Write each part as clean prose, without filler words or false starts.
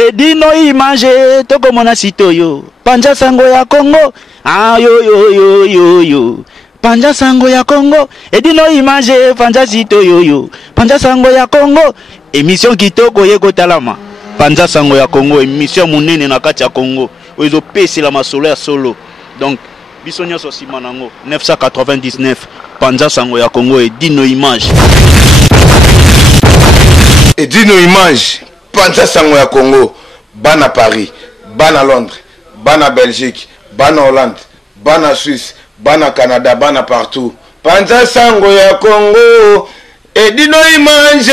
Edino image toko mona sitoyo. Panja sango ya Congo. Ah yo yo yo yo yo. Panja sango ya Congo. Edino image panja sitoyo yo. Panja sango ya Congo. Émission kitoko yeko talama. Panja sango ya Congo émission munene na kati ya Congo. Ozo pesi la masolo ya solo. Donc bisonya so simanango 999 Panja sango ya Congo Edino image. Edino image Panja sango ya Congo. Bana Paris, bana Londres, bana Belgique, bana Hollande, bana Suisse, bana Canada, bana partout. Panja sango ya Congo. Edino image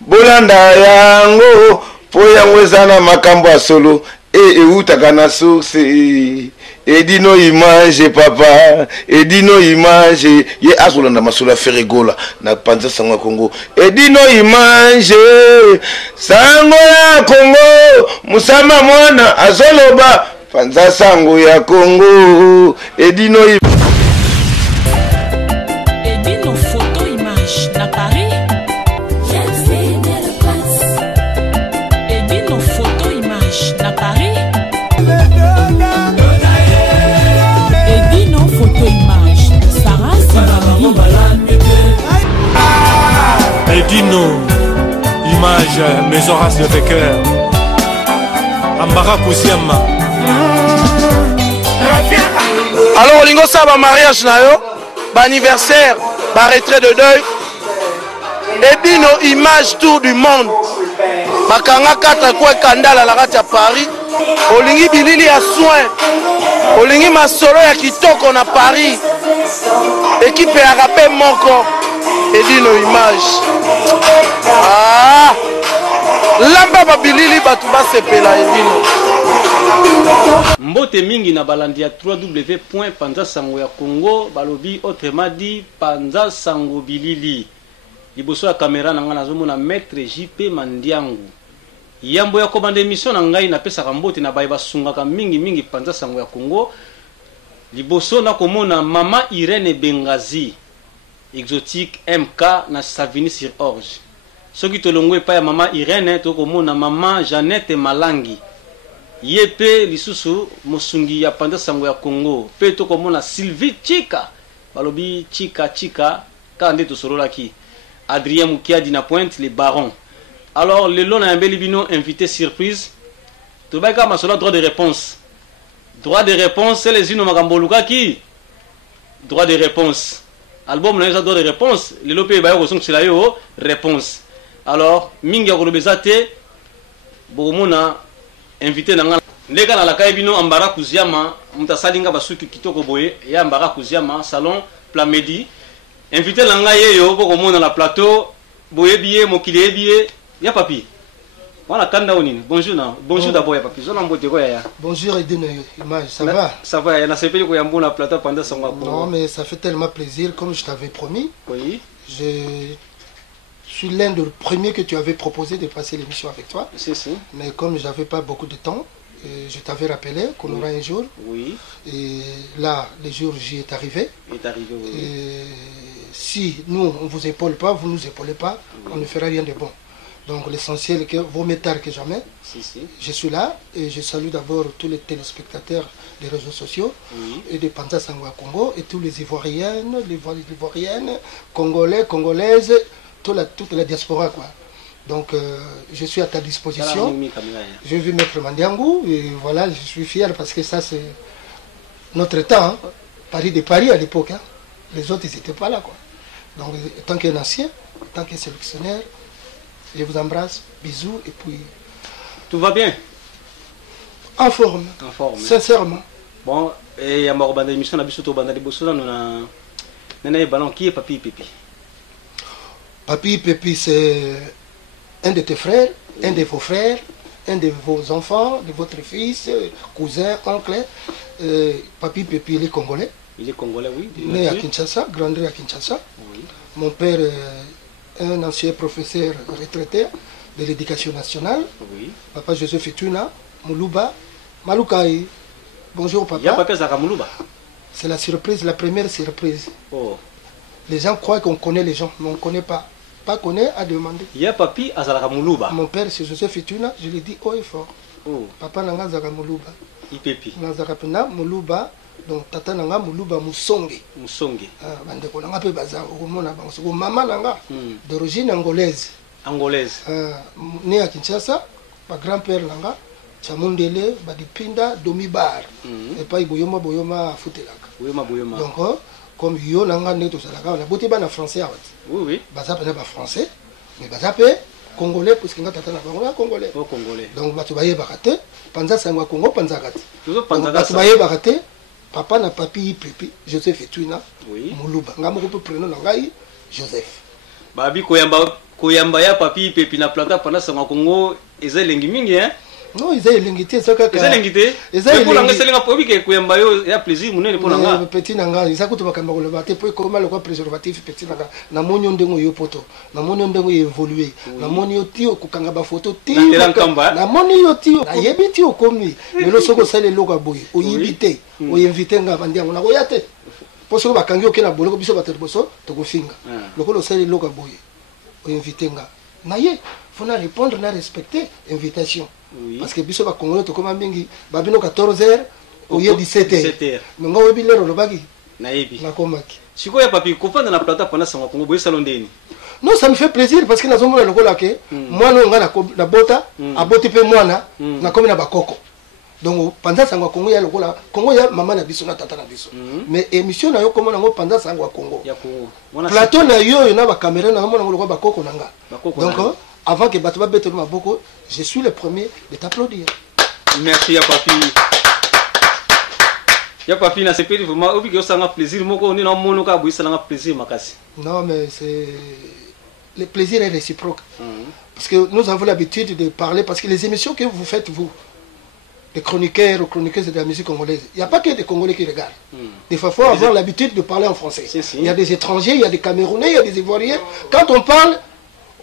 bolanda yango po yango ezana makambo ya solo eutaka na source. Edino image papa, Edino image ye azolanda masolo ya Ferregola na Panja sango ya Congo. Edino image sango ya Congo musama mwana azoloba Panja sango ya Congo. Edino Edino photo image na Paris. Edino photo image na Paris. Edino photo image Sarah Simali. Edino image Maison Race de Becker Ambara Kousiama. Alors lingo ça ba mariage na yo, ba anniversaire, ba retrait de deuil. Edino image tour du monde. Bakanga kata kwa kandala la kati ya Paris. Olingi bilili ya soin. Olingi masolo ya kitoko na Paris. Équipe ya rapé moko. Edino image. Ah! Lamba babilili batu basepela Edino. Mbote mingi na balandi ya www.panzasango-ya-congo balobi autrement dit Panja sango bilili. Liboso ya kamera na nga nazomona maître JP Mandiangu. Yambo ya komande émission na ngai na pesa mbote na baye basungaka mingi Panja sango ya Congo. Liboso na komona mama Irene Bengazi exotique MK na Savini sur Orge. Soki tolongwe pa ya mama Irene to komona mama Jeannette Malangi. Yepe lisusu mosungi ya Panja sango ya Congo. Pe to komona Sylvie Chika. Balobi Chika kande to sorolaki. Adrien Moukiadi na pointe les barons. Alors le long na Belibino invité surprise. To ba ka masola droit de réponse. Droit de réponse c'est les uno magamboluka qui droit de réponse. Album na droit de réponse. Le lopé ba yo song sila yo réponse. Alors mingi akolobezate bomona invité na nga ndeka na la kaibino Ambara Kuziama mutasalinga basuki kitoko boye ya Ambara Kuziama salon Plamedi invité na nga yeyo bokomona la plateau boye biye mokili biye ya papi wana kanda onini bonjour na bonjour d'abord ya papi zona mbote ko ya bonjour Edino image ça va ya na sepeli ko ya mbona plateau pendant son non mais ça fait tellement plaisir comme je t'avais promis. Oui, je suis l'un des premiers que tu avais proposé de passer l'émission avec toi. Si. Mais comme j'avais pas beaucoup de temps, je t'avais rappelé qu'on aura un jour. Oui. Et là, le jour J est arrivé. Oui. Et si nous, on ne vous épaule pas, vous ne nous épaulez pas, on ne fera rien de bon. Donc l'essentiel est que vaut mieux tard que jamais. Si. Je suis là et je salue d'abord tous les téléspectateurs des réseaux sociaux et de Panja sango ya Congo et tous les Ivoiriennes, les Ivoiriennes, Congolais, Congolaises, toute la diaspora quoi. Donc je suis à ta disposition. J'ai vu Maître Mandiangu et voilà, je suis fier parce que ça c'est notre temps, hein. Paris de Paris à l'époque, hein. Les autres ils n'étaient pas là quoi. Donc tant qu'un ancien, tant qu'un sélectionnaire, je vous embrasse, bisous et puis... Tout va bien? En forme. Sincèrement. Bon, et il y a ma émission, on a vu surtout Banda de Bosso, on a un ballon qui est Papi Pépi. Papi Pépi, c'est un de tes frères, un de vos frères, un de vos enfants, de votre fils, cousin, oncle. Papi Pépi, il est congolais. Il est congolais, oui. Né à Kinshasa, grandi à Kinshasa. Oui. Mon père est un ancien professeur retraité de l'éducation nationale. Oui. Papa Joseph Ituna, Moulouba, Maloukaï. Bonjour papa. Il y a papa Zaka Moulouba. C'est la surprise, la première surprise. Oh. Les gens croient qu'on connaît les gens, mais on ne connaît pas. pas connaît, a demandé. Ya papi azalaka muluba. Mon père, c'est Joseph Etuna, je lui ai dit haut et fort. Oh. Papa nanga zaka muluba. Ipepi. Nazaka pena muluba, donc tata nanga muluba musonge. Musonge. Bande ko nanga pe baza okomona bango. So maman nanga d'origine angolaise. Angolaise. Né à Kinshasa, ma grand-père nanga Chamundele, Badipinda, Domibar. Et pas Boyoma Boyoma Futelaka. Boyoma Boyoma. Donc comme yo nanga neto salaka, on a beauté ban français à oui oui. Baza pena ba français, mais baza pe congolais parce que tata na bango congolais. Oh congolais. Donc batu baye bakate, panza sangwa Congo panza kati. Toujours panza kati. Batu baye bakate, papa na papi Pipi, Joseph Etuna. Oui. Muluba. Ngamo ko prénom ngai Joseph. Babi koyamba ya papi Pipi na planta pendant sangwa Congo, eza lengi mingi hein. Non, ils ont l'ingité, c'est que. Ils ont l'ingité. Ils ont l'ingité. Ils ont l'ingité. Ils ont l'ingité. Il y a plaisir, mon élève pour l'anga. Petit nanga, ils ont coupé comme le bateau pour comment le quoi préservatif petit nanga. Na monyo ndengo yo poto. Na monyo ndengo évoluer. Na monyo tio kukanga ba photo tio. Na monyo tio. Na yebi tio komi. Mais le soko sale loga boy. O yibite. O invité nga bandia ngona ko yate. Poso ba kangi okena boloko biso ba terboso to ko finga. Lokolo sale loga boy. O invité nga. Na ye, faut na répondre na respecter invitation. Oui. Parce que biso ba Congolais to koma mingi babino 14h au 17h. Mais ngo webi lero lobaki na yebi. Na komaki. Siko ya papi kopanda na plata pendant ça Congo boye salon ndeni. Non, ça me fait plaisir parce que nazomona lokola ke moi no nga na bota aboti pe mwana na komi na bakoko. Donc pendant ça Congo ya lokola Congo ya maman na biso na tata na biso. Mais émission na yo komona ngo pendant ça Congo. Ya Congo. Plateau na yo na ba caméra na mona ngo lokola bakoko nanga. Donc avant que Batouba Beto Maboko, je suis le premier de t'applaudir. Merci, ya papi. Ya papi, na sepeli vraiment, obi que ça a plaisir, moi on est dans mon cas, ça a plaisir, makasi. Non, mais c'est le plaisir est réciproque. Parce que nous avons l'habitude de parler, parce que les émissions que vous faites, vous, les chroniqueurs ou chroniqueuses de la musique congolaise, il n'y a pas que des Congolais qui regardent. Des fois, il faut avoir l'habitude de parler en français. Il y a des étrangers, il y a des Camerounais, il y a des Ivoiriens. Quand on parle,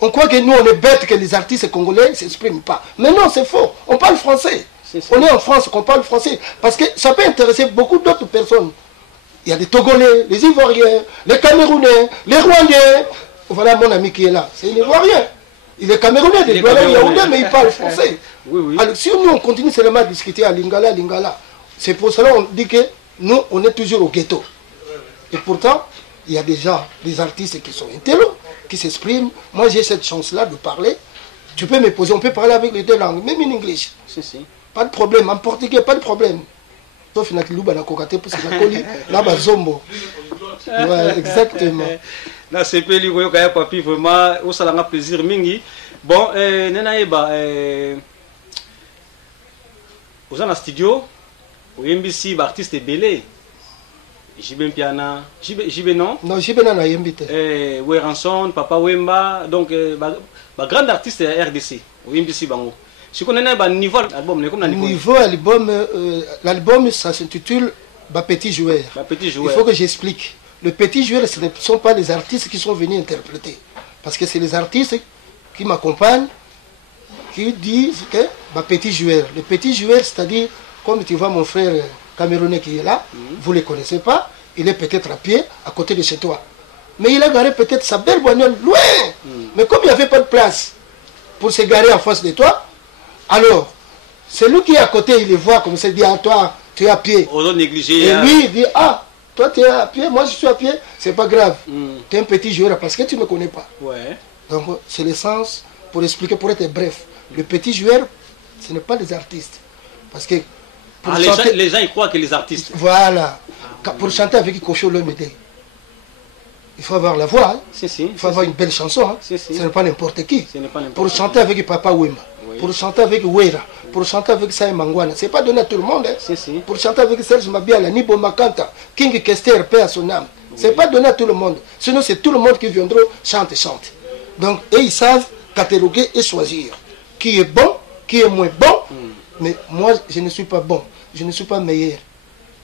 on croit que nous, on est bêtes, que les artistes congolais ne s'expriment pas. Mais non, c'est faux. On parle français. On est en France, qu'on parle français. Parce que ça peut intéresser beaucoup d'autres personnes. Il y a des Togolais, les Ivoiriens, les Camerounais, les Rwandais. Voilà mon ami qui est là. C'est un Ivoirien. Il est Camerounais, il est Yaoundé, mais il parle français. Oui, oui. Alors, si nous, on continue seulement à discuter à Lingala, c'est pour cela qu'on dit que nous, on est toujours au ghetto. Et pourtant, il y a déjà des artistes qui sont intello, qui s'expriment. Moi, j'ai cette chance-là de parler. Tu peux me poser, on peut parler avec les deux langues, même en anglais. Pas de problème, en portugais, pas de problème. Sauf que nous avons cocaté pour se coller là-bas, Zombo. Ouais, exactement. Là, c'est peu libre, papi, vraiment, au salon plaisir, mingi. Bon, Nena Eba, vous êtes dans le studio, au MBC, artiste belé. Jibe Piana, Jibe non? Non, Jibe non, a invité. Weranson, Papa Wemba, donc, grand artiste RDC, au MBC Bango. Si vous connaissez le niveau album, niveau album, l'album ça s'intitule Petit Joueur. Petit Joueur. Il faut que j'explique. Le Petit Joueur, ce ne sont pas les artistes qui sont venus interpréter. Parce que c'est les artistes qui m'accompagnent, qui disent que Petit Joueur. Le Petit Joueur, c'est-à-dire, comme tu vois mon frère camerounais qui est là, vous ne le connaissez pas, il est peut-être à pied, à côté de chez toi. Mais il a garé peut-être sa belle bagnole loin. Mais comme il n'y avait pas de place pour se garer en face de toi, alors, celui qui est à côté, il le voit comme ça, il dit, ah, toi, tu es à pied. On négligé. Et lui, il dit, ah, toi, tu es à pied, moi, je suis à pied, c'est pas grave. Tu es un petit joueur parce que tu ne me connais pas. Ouais. Donc, c'est l'essence, pour expliquer, pour être bref. Le petit joueur, ce n'est pas les artistes. Parce que... Pour chanter, les gens, ils croient que les artistes. Voilà. Pour chanter avec Kocho Lomede, il faut avoir la voix, hein. Il faut avoir une belle chanson. Hein. Ce n'est pas n'importe qui. Pour chanter avec Papa Wemba. Pour chanter avec Wera, pour chanter avec Saï Mangwana, c'est pas donné à tout le monde. Hein. Pour chanter avec Serge Mabiala, Nibo Makanta, King Kester, paix à son âme. C'est pas donné à tout le monde. Sinon, c'est tout le monde qui viendra chanter. Donc, et ils savent cataloguer et choisir qui est bon, qui est moins bon. Mais moi, je ne suis pas bon, je ne suis pas meilleur.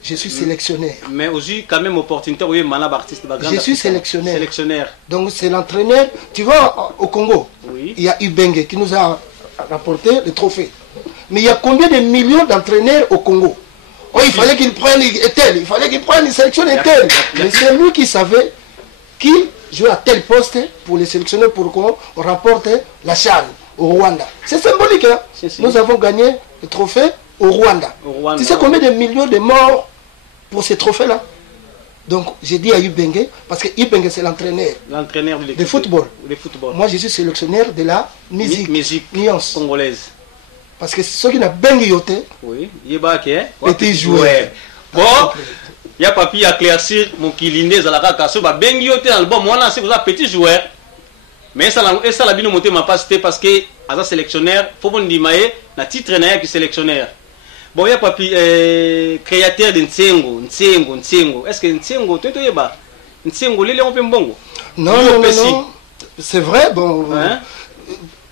Je suis sélectionnaire. Mais aussi, quand même, opportunité, oui, malab artiste. Je suis sélectionnaire. Donc, c'est l'entraîneur. Tu vois, au Congo, il y a Ubengue qui nous a rapporté le trophée. Mais il y a combien de millions d'entraîneurs au Congo? Oh, il fallait qu'il prenne tel, il fallait qu'il prenne une sélection tel. Mais c'est lui qui savait qui joue à tel poste pour les sélectionner pour qu'on remporte la CHAN au Rwanda. C'est symbolique. Hein? Nous avons gagné le trophée au Rwanda. Tu sais combien de millions de morts pour ces trophées-là? Donc j'ai dit à Ibenge, parce que Ibenge c'est l'entraîneur de football. Moi je suis sélectionneur de la musique nuance congolaise. Parce que ceux qui n'ont pas yoté, oui, petit joueur. Bon, il y a papi à éclaircir mon kilinés à la cacasso, bah bengi yoté dans le bon moi là c'est pour ça petit joueur. Mais ça la bien monter ma passe parce que à ça sélectionneur, faut bon dimaye na titre na qui sélectionneur. Bon, il y a papi créateur de Ntsengo. Est-ce que Ntsengo, tu es là? Ntsengo, il est un peu bon. Non. C'est vrai, bon. Hein?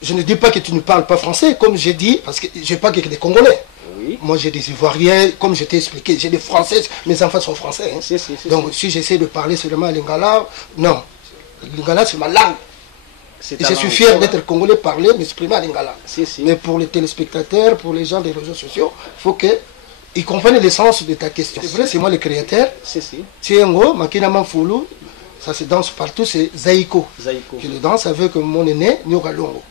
Je ne dis pas que tu ne parles pas français, comme j'ai dit, parce que je ne parle que des Congolais. Oui. Moi, j'ai des Ivoiriens, comme je t'ai expliqué, j'ai des Français, mes enfants sont français. Hein. Donc, si j'essaie de parler seulement à Lingala, non. Lingala, c'est ma langue. Et je suis fier d'être congolais, parler, m'exprimer à Lingala. Mais pour les téléspectateurs, pour les gens des réseaux sociaux, il faut qu'ils comprennent l'essence de ta question. C'est vrai, c'est moi le créateur. Tiengo, Makina Manfoulou, ça se danse partout, c'est Zaïko. Je le danse avec mon aîné, Nyoka Longo.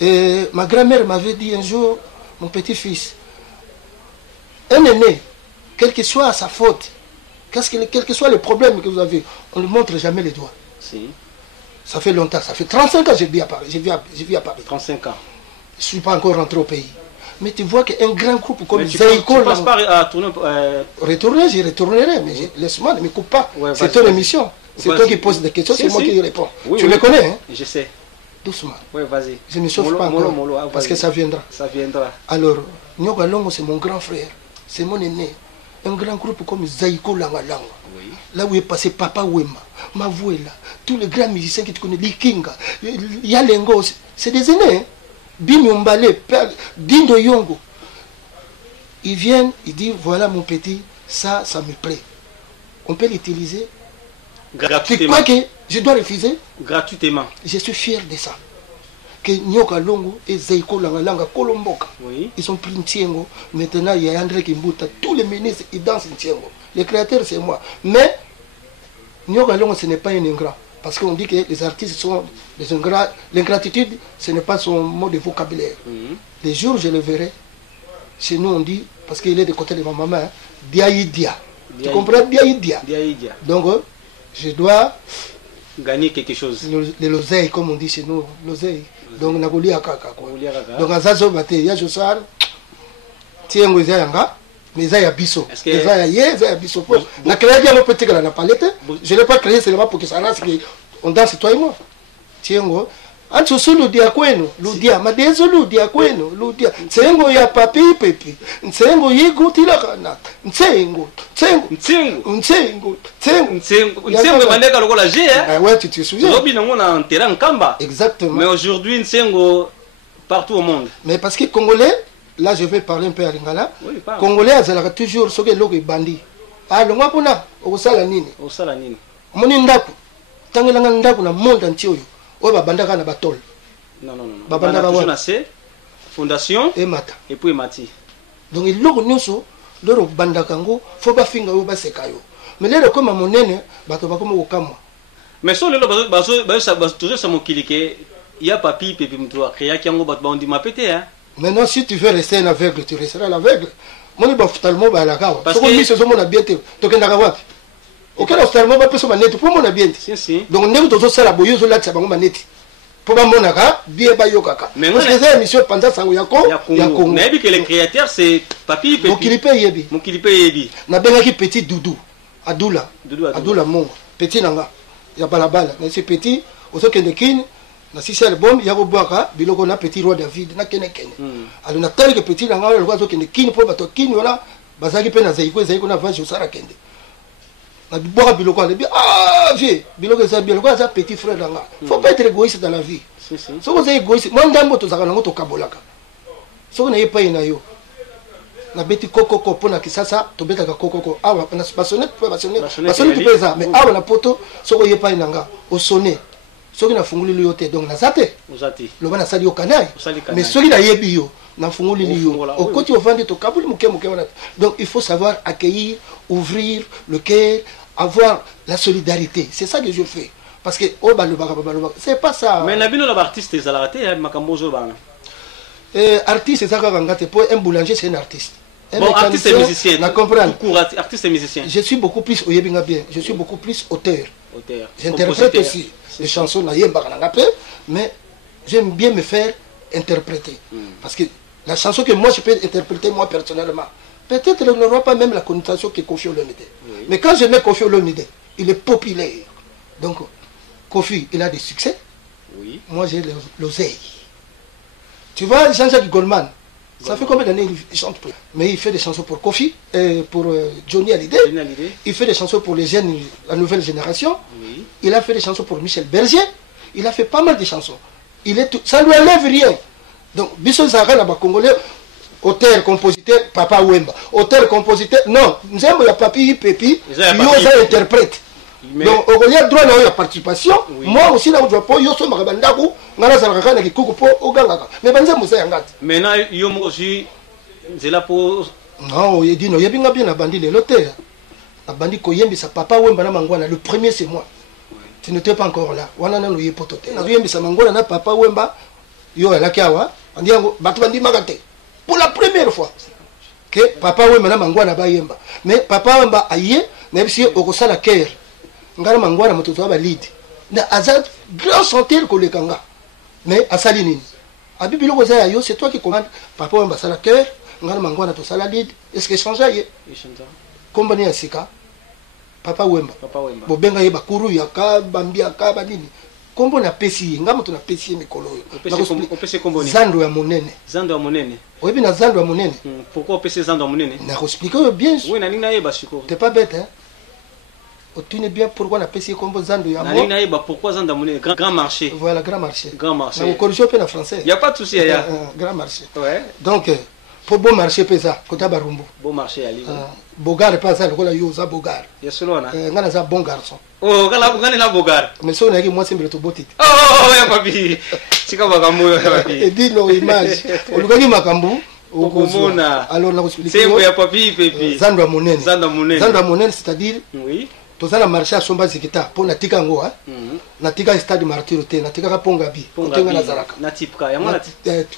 Et ma grand-mère m'avait dit un jour, mon petit-fils, un aîné, quel que soit sa faute, quel que soit le problème que vous avez, on ne montre jamais les doigts. Ça fait longtemps, ça fait 35 ans que je vis à Paris. Je vis à Paris. 35 ans. Je ne suis pas encore rentré au pays. Mais tu vois qu'un grand groupe comme Zaïko... Tu ne penses pas à tourner... Retourner, j'y retournerai, mais laisse-moi, ne me coupe pas. Ouais, c'est ton émission. C'est toi qui poses des questions, c'est moi qui réponds. Oui, tu le connais, hein? Je sais. Doucement. Oui, vas-y. Je ne chauffe pas encore, parce que ça viendra. Ça viendra. Alors, Nyoka Longo, c'est mon grand frère. C'est mon aîné. Un grand groupe comme Zaïko Langalanga. Oui. Là où est passé Papa Wema, Mavouela, tous les grands musiciens qui te connaissent, Likinga, Yalengo, c'est des aînés. Hein? Bimyombale, Dindo Yongo. Ils viennent, ils disent, voilà mon petit, ça me plaît. On peut l'utiliser. Gratuitement. Tu crois que je dois refuser? Gratuitement. Je suis fier de ça. Que Nyoka Longo et Zaïko Langalanga Kolomboka, oui. Ils ont pris Ntiengo. Maintenant, il y a André Kimbuta. Tous les ministres, ils dansent Ntiengo. Les créateurs, c'est moi. Mais Nyoka Longo, ce n'est pas un ingrat. Parce qu'on dit que les artistes sont des ingrats. L'ingratitude, ce n'est pas son mot de vocabulaire. Les jours, je le verrai. Chez nous, on dit, parce qu'il est de côté de ma maman, hein, Diaïdia. Tu comprends? Diaïdia. Donc, je dois gagner quelque chose. L'oseille, comme on dit chez nous, l'oseille. Donc, Nagoli Akaka. Donc, Azazo Bate, Yajosan, Tiengo Zayanga, mais Zaya Bisso. Zaya Ye, Zaya Bisso. La création de petit la palette, je ne l'ai pas créé seulement pour que ça reste qu'on danse toi et moi. Tiengo. Ancho sulu dia kwenu, ludia, madezo ludia kwenu, ludia. Tsengo ya papi pepi. Tsengo yigu tilakana. Tsengo mandeka lokola G hein. Ouais, tu te souviens. Lobi nango na terrain Kamba. Exactement. Mais aujourd'hui Ntsengo partout au monde. Mais parce que Congolais, là je vais parler un peu à Lingala. Oui, Congolais azalaka toujours soke loko bandi. Ah longwa kuna osala nini? Osala nini? Moni ndaku. Tangelanga ndaku na monde entier oyo. Oh, babandaka na batol. Non. Babandaka toujours na fondation et mata. Et puis mati. Donc il logo nyoso, loro bandaka ngo, faut ba finga yo ba sekayo. Mais lelo comme monene, bato ba comme okamwa. Mais so lelo bazo toujours ça mokilike, il y a papi pepi mtoa, créa ki ngo bato ba ndi mapete hein. Maintenant si tu veux rester un aveugle, tu resteras l'aveugle. Moni ba futalement ba la kawa. Parce que mi se zo mona biete, to kendaka wapi? Auquel officiellement va passer manette pour mon bien. Donc nous devons faire la boyeuse là ça va manette. Pour mon naka bien ba yokaka. Parce que c'est émission pendant sango yako yako. Mais que les créateurs c'est papi pepi. Mon kilipe yebi. Na benga ki petit doudou. Adoula mon petit nanga. Ya balabala. Mais c'est petit oso kende kin na sisi album ya boaka biloko na petit roi David na kene. Alors na tel que petit nanga le oso kende kin pour bato kin wala bazaki pe na zaiko na vange osara kende. Na boire biloko le bien ah vieux biloko ça biloko ça petit frère là faut pas être égoïste dans la vie si vous êtes égoïste moi ndambo to zaka nango to kabolaka so na yepa ina yo na beti kokoko pona kisasa to betaka kokoko awa na passionné tu peux ça mais awa na poto so ko yepa ina nga au sonner so ki na funguli yo te donc na zate lo bana sali yo kanai mais so ki na yebi yo na funguli yo au côté au vendre to kabuli muke wana donc il faut savoir accueillir ouvrir le cœur avoir la solidarité. C'est ça que je fais. parce que oh balobaka c'est pas ça. Mais nabino la artiste ezalate makambo zo bana. Artiste ça quand ngate pour un boulanger c'est un artiste. Bon, artiste et musicien. La comprendre. Artiste et musicien. Je suis beaucoup plus oyebinga bien. Je suis beaucoup plus auteur. J'interprète compositeur. aussi les chansons na yemba na ngape, mais j'aime bien me faire interpréter parce que la chanson que moi je peux interpréter moi personnellement, peut-être elle n'aura pas même la connotation que Kofi Olomide. Oui. Mais quand je mets Kofi Olomide, il est populaire. Donc Kofi, il a des succès. Oui. Moi j'ai l'oseille. Tu vois Jean-Jacques Goldman, ça fait combien d'années il chante plus? Mais il fait des chansons pour Kofi, pour Johnny Hallyday. Il fait des chansons pour les jeunes, la nouvelle génération. Oui. Il a fait des chansons pour Michel Berger. Il a fait pas mal de chansons. Ça ne lui enlève rien. Donc, Bissot Zara, là-bas, Congolais, auteur, compositeur, Papa Wemba. Auteur, compositeur, non, nous avons la papi, pépi, il y a interprète. Donc, il y a droit à la participation. Moi aussi, là où je vois, il y a un marabandakou, il y a un kikuku pour Oganga. Mais ben, c'est un maintenant, il y a aussi, c'est là pour. Non, il dit, non, il y a bien la bandit, l'auteur. La bandit, Koyembi, sa Papa Wemba, le premier, c'est moi. Tu n'étais pas encore là. On a un potote. On a Papa Wemba, yo la kiawa, on dit Batbandi Magate. Pour la première fois. Que Papa Wemba mangwana bayemba. Mais Papa Wemba aye, même si au la cœur. Ngara mangwana mototo ba lead. Na azad grand chanteur ko le kanga. Mais asali nini? Abibi loko za yo, c'est toi qui commande. Papa Wemba sala cœur, ngara mangwana to sala lead. Est-ce que change aye? Il chante. Combien ya sika? Papa Wemba. Bobenga ye bakuru yaka bambiaka banini. Kombo na pesi ngamo tuna pesi mikolo yo. Opese kombo ni. Zando ya monene. Zando ya monene. Oyebi na zando ya monene. Pourquoi opese zando ya monene? Na expliquer bien. Oui, na nina yeba siko. T'es pas bête hein. Tu n'es bien pourquoi na pesi kombo zando ya monene. Na nina yeba pourquoi zando ya monene? Grand marché. Voilà, grand marché. Grand marché. Na corriger peu na français. Y a pas de souci ya. Grand marché. Ouais. Donc pour bon marché pesa kota barumbu. Bon marché ali. Bogar pas ça le yo za bogar. Yesolona. Ngana za bon garçon. Oh, ngana na bogar. Mais so na ki moi semble to botite. Oh, ya papi. Sika makambo ya papi. Et dit no image. Olukaki makambo. Okomona. Alors na expliquer. C'est ya papi pepi. Zando monene. Zando monene. Zando monene c'est-à-dire oui. Tozala marché à Somba Zikita pour natika ngo ha. Natika stade Martyr te natika Ponga bi. Kotenga na Zaraka. Na tipka ya mwana.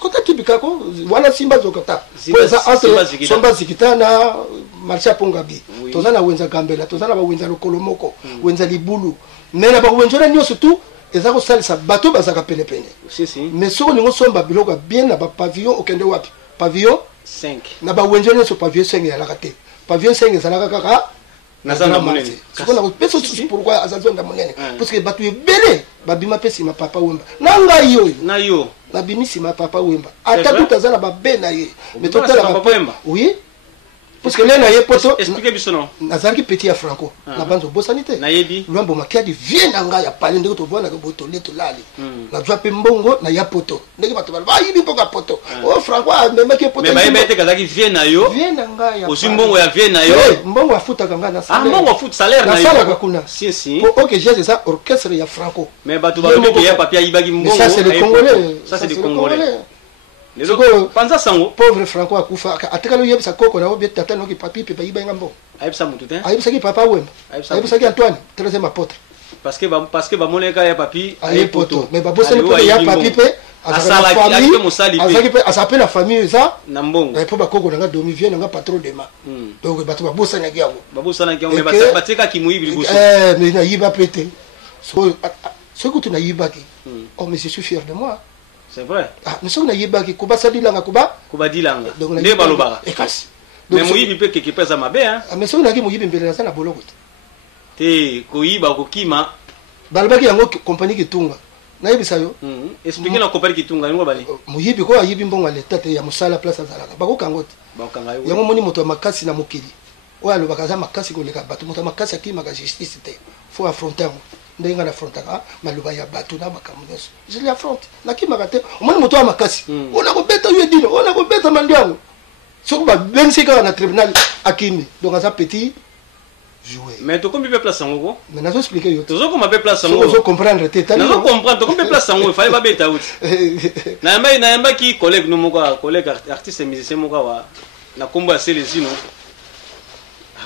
Kota tipika ko wala Simba Zokota. Pour ça entre Somba Zikita na marché à Ponga bi. Tozala wenza Gambela, tozala ba wenza Lokolomoko, wenza Libulu. Mais na ba wenza nyo surtout ezako salisa bateau bazaka pene pene. Si si. Mais soko ningo somba biloko bien na ba pavillon okende wapi? Pavillon 5. Na ba wenza nyo so pavillon 5 ya lakate. Pavillon 5 ezalaka kaka nazana monene. C'est qu'on a peso pourquoi azazonda monene parce que batu ebele babima pesi ma Papa Wemba. Nanga yo. Na yo. Na bimisi ma Papa Wemba. Ata tout azana ba bena ye. Mais total la Papa Wemba. Oui. Parce que là na ye poto expliquez bisono. Nazarki petit à Franco. Na banzo bosanité. Na yebi. Luambo makiadi vient nanga ya pale ndeko to bona ko boto leto lali. Na jwa pe mbongo na ya poto. Ndeko bato ba yibi mpoka poto. Oh Franco même ke poto. Mais ba kazaki vient na yo. Vient nanga ya. Aussi mbongo ya vient na yo. Mbongo afuta kanga na salaire. Ah mbongo afuta salaire na yo. Na sala kakuna. Si si. Pour OK j'ai ça orchestre ya Franco. Mais bato ba ke ya papier ibagi mbongo. Ça c'est les Congolais. Ça c'est les Congolais. Les autres panza sango pauvre Franco akufa atekalo yebisa koko na obi tata no ki papi pe yiba ngambo ayebisa mutu te ayebisa ki Papa Wemba ayebisa ki Antoine troisième apôtre parce que ba moneka ya papi ayepoto mais ba bosse pe ya papi pe asala ki musali pe asala ki pe asape la famille ça na mbongo et pour ba koko nga domi vient nga patron de ma donc ba to ba bossa nyaki yango ba bossa nyaki yango mais ba teka ki muibi liboso mais na yiba pete ce que tu na yiba ki oh mais je suis fier de moi. C'est vrai. Ah, nous sommes naïbaki kuba sadilanga kuba. Kuba dilanga. Ne balobara. Ekasi. Mais moyibi pe keke pesa mabe hein. Ah mais sommes naki moyibi mbele na sana boloko. Te koyiba kokima. Balobaki yango compagnie Kitunga. Naïbisa yo. Expliquez la compagnie Kitunga ngo bali. Moyibi ko ayibi mbongo leta te ya musala place azalaka. Bako kangote. Bako kanga yo. Yango moni moto makasi na mokili. Oya lobaka za makasi ko leka bato moto makasi akima ka justice te. Faut affronter. Ndenga na frontaka maluba ya batu na makamuneso je l'affronte nakimaka te omoni moto wa makasi ona ko beta yo dino ona ko beta mandiango soko ba bensika na tribunal akimi donc ça petit jouer mais to kombi pe place ngo mais nazo expliquer yo to zo kombi pe place ngo zo comprendre te tani nazo comprendre to kombi place ngo fallait ba beta out na yamba ki collègue no moko collègue artiste musicien moko wa na komba selezino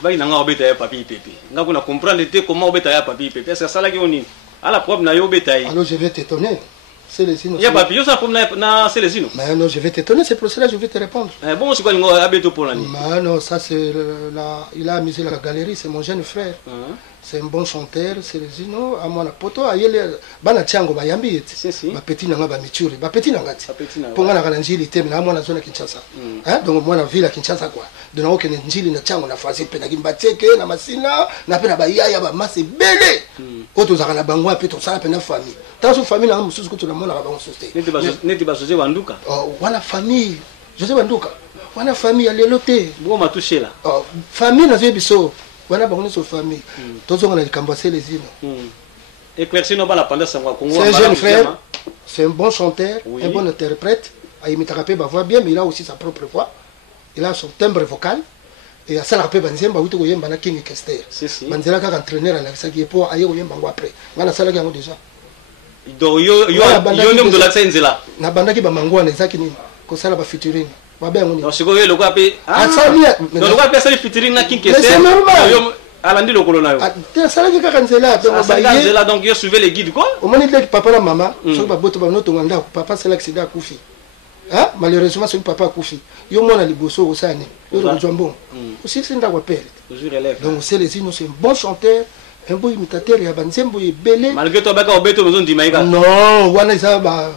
baki nanga obeta ya papi pepe nga kuna comprendre te comment obeta ya papi pepe est-ce que ça la ki oni À la preuve, na yo bétail. Alors je vais t'étonner. Il y a pas ça pour na Célestino. Mais non, je vais t'étonner, c'est pour cela que je vais te répondre. Bon, c'est quoi le pour l'année? Non, ça c'est il a amusé la galerie, c'est mon jeune frère. C'est un bon chanteur, Célestino, à mon poto, à yele, bana tiango bayambi, ma petit nanga ba michuri, ba petit nanga ti. Ponga na kananjili teme na mwana zona Kinshasa. Hein, donc moi na ville à Kinshasa quoi. De na okene njili na tiango na fasi pe na kimbateke na masina, na pe na ba yaya ba mase belé. Oto zaka na bango pe to sala pe na famille. Tant famille na mususu ko to na mona ba bango soste. Neti ba José Wanduka. Oh, wana famille, José Wanduka. Wana famille ya lelote. Bon ma touché là. Oh, famille na biso. Voilà, bon, sur famille. Tous on a les les îles. Éclairci non pas la pendant ça Congo. C'est un jeune frère, c'est un bon chanteur, un bon interprète. Il m'interprète ma voix bien, mais il a aussi sa propre voix. Il a son timbre vocal. Et à ça, la paix, Banzemba, où tu es un King Kester. Banzela, qui est entraîneur à la qui est pour aller au Yembango après. On a ça là déjà. Donc, yo de la scène là. Na banda qui bamango na zaki ni ko sala ba featuring. Ba ben ngoni. Donc c'est quoi le quoi pe ah ça bien. Donc le quoi pe ça featuring na King Kester. C'est normal. Alandi le colonna yo. Ah ça là qui kanzela donc ba yé. Là donc yo suivez les guides quoi. Au moment de papa na maman, so ba boto ba noto nganda papa c'est l'accident a kufi. Hein malheureusement c'est papa a kufi. Yo mona liboso osane. Yo ro jambon. Aussi c'est nda kwa père. Toujours élève. Donc c'est les c'est un bon chanteur. Un bon imitateur ya banzembo belé malgré toi baka obeto besoin d'Imaïka non wana ça ba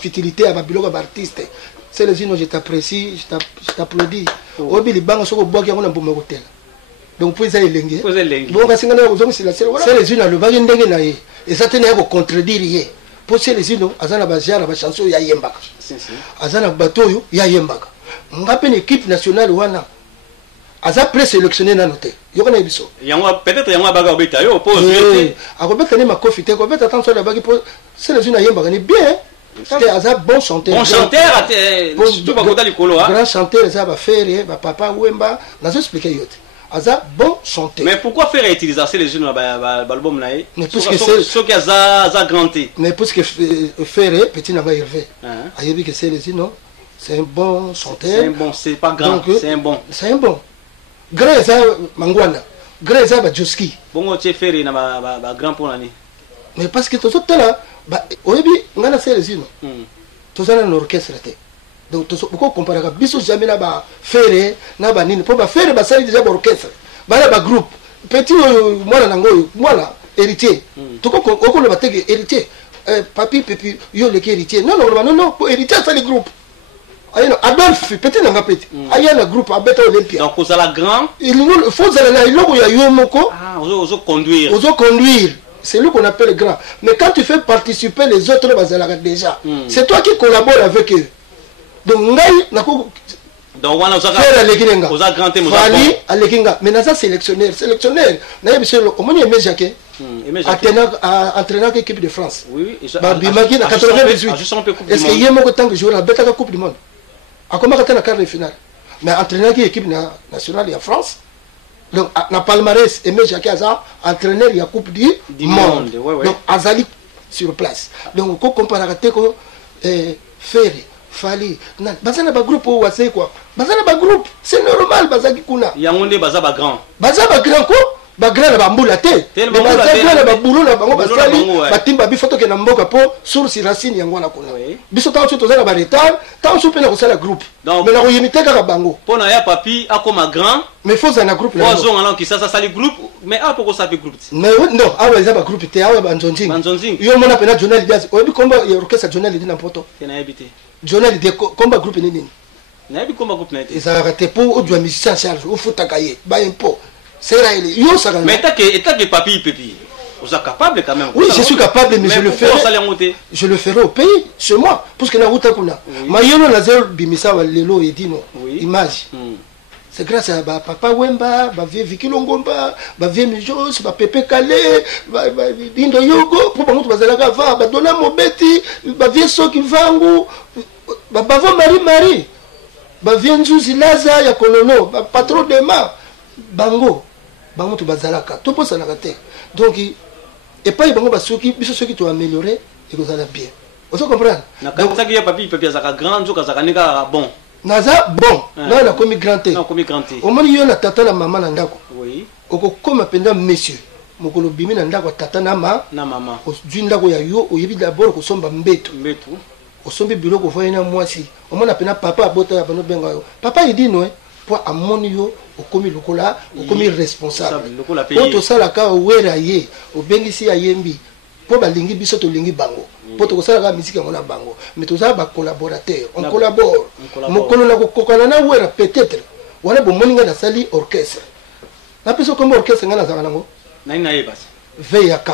futilité à biloko ba artiste c'est les unes je t'apprécie je t'applaudis obi libanga soko boki ngona mboma hotel donc pour ça elenge bon kasi ngana ko c'est les unes le bagi ndenge na ye et ça tenait à contredire ye pour c'est les unes azana ba jara ba chanson ya yembaka azana batoyo ya yembaka ngape une équipe nationale wana aza présélectionné na noté yokana biso yango peut-être yango baga obeta yo pose akobeta ne makofi te kobeta attention la bagi pour c'est les une yemba ni bien parce que aza bon chanteur tout ba kota likolo grand chanteur aza ba faire ba papa wemba nazo expliquer yote aza bon chanteur mais pourquoi faire utiliser les jeunes ba album nae parce que c'est ce qui aza granté mais parce que faire petit na ba Hervé ayebi que c'est les non c'est un bon chanteur c'est pas grand c'est un bon grand ça mangwana grand ça ba Joski bongo tie faire na ba grand pour nani mais parce que tout ça là ba oyebi ngana c'est les non tout ça na orchestre té donc tout beaucoup comparer ka biso jamais na ba faire na ba nini pour ba faire ba sali déjà ba orchestre ba ba groupe petit mwana nango mwana héritier tout ko le batege héritier papi pepi yo le héritier non pour héritier ça les groupes ayano Adolphe petit nanga petit ayana groupe abeta Olympia donc aux la grand il faut ça là il y a yo moko ozo conduire c'est lui qu'on appelle grand mais quand tu fais participer les autres bazalaka déjà c'est toi qui collabore avec eux donc ngai nako donc wana oza grand te Fali alekinga mais naza sélectionnaire na yebiso au moins Aimé Jacquet entraîneur équipe de France oui babimaki na 98 est-ce que yemo ko tango joueur abeta ka coupe du monde akoma ka na quart de finale mais entraîneur équipe nationale de France donc na palmarès Aimé Jacquet aza entraîneur ya coupe du monde donc azali sur place donc ko comparer te ko Ferry Fali bazana ba groupe ou wase quoi bazana ba groupe c'est normal bazaki kuna yangonde baza ba grand ko ba grand ba mbula te ba ba bulu na bango basali batimba bi photo ke na mboka po source racine yango na kuna biso tawo to zana ba retard tawo so pe na ko sala groupe mais na ko yimite ka bango pona ya papi akoma grand mais faut ça na groupe na zo ngala ki ça sali groupe mais a poko ça fait groupe mais non awa za ba groupe te awa ba nzonjing yo mona pena journal bias obi komba ya orchestre journal di na poto tena habité journal de combat groupe nini na bi combat groupe na été ça raté pour au doit musicien charge au foot akaye ba impo c'est là il yo ça mais ta que papi pépi vous êtes capable quand même oui je suis capable mais je le ferai au pays chez moi parce que na route kuna mayono na zero bimisa wa lelo edino image c'est grâce à papa Wemba ba vieux Vikilo Ngomba ba vieux Mijos ba Pepe Kale ba Dindo Yogo pour bango bazalaka va ba dona mobeti ba vieux Soki Vangu ba bavo Marie ba vieux Nzuzi Laza ya Kolono ba patron de ma bango to bazalaka to posa na kate donc et pas bango ba soki biso soki to améliorer et que ça va bien vous comprenez donc ça qui ya papi zaka grand zo zaka nika bon naza bon là na komi grand non komi grand au moins yo na tata na maman na ndako oui oko koma penda monsieur mokolo bimi na ndako tata na mama ozwi ndako ya yo oyebi d'abord kosomba mbeto osombi biloko voye na mwasi omona pena papa abota ya bano benga yo papa idino po amoni yo okomi lokola okomi responsable po tosalaka owera ye obengisi ya yembi po balingi biso tolingi bango po tokosalaka misiki yango na bango mais tozala bacollaborateur on collabore mokolo na kokokana na wera peut-être wana bomoni nga nasali orchestre napeso kombo orchestre nga nazala nango nani na yeba VAK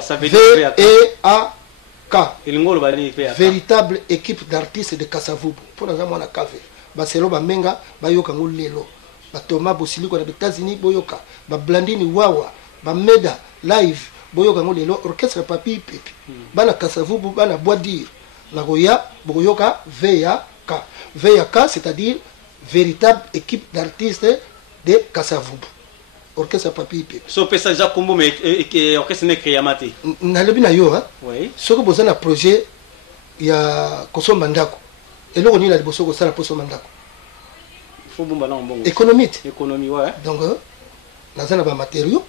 ça veut dire VAK elingolo bali VAK véritable équipe d'artistes de Kasavubu po naza mwana kave baselo bamenga bayoka ngo lelo batoma bosiliko na États-Unis boyoka bablandini wawa bameda live boyoka ngo lelo orchestre papi pepi bana Kasavubu bana boadir na goya boyoka VAK c'est-à-dire véritable équipe d'artistes de Kasavubu orchestre papi pepi so pesa ja kombo mais orchestre ne créé amate na lebi na yo oui soko bozana projet ya kosomba ndako eloko ni la liboso ko sala poso mandako faut bomba na mbongo économie ouais donc nazana ba matériaux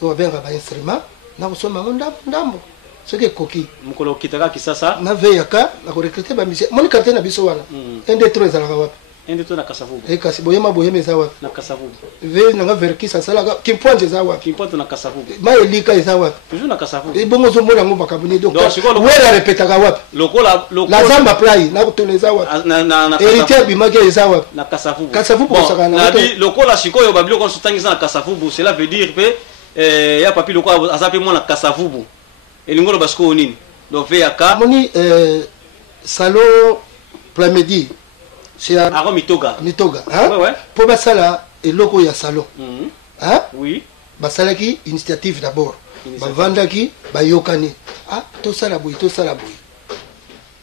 to benga ba instrument na kosomba ndambo soki koki mukolo kitaka kisasa na veyaka na ko recruter ba musicien moni carte na biso wana ND3 ezalaka wapi ND3 na Kasavubu kasi boyema eza wapi na Kasavubu ve na verki salaka kimpointe eza wapi kimpointe na Kasavubu ma elika eza wapi toujours na Kasavubu bongo zo mona ngo bakabuni donc wera repetaka wapi lokola la zamba play na kutole eza wapi na héritier bimaki eza wapi na Kasavubu kosaka na bi lokola sikoyo babilo ko sutangisa na Kasavubu cela veut dire que ya papi lokola azape mona Kasavubu elingolo basko nini donc VAK moni salon plamedi c'est à Mitoga hein ouais pour basala eloko ya salon hein oui basalaki initiative d'abord bavandaki bayokani to sala boy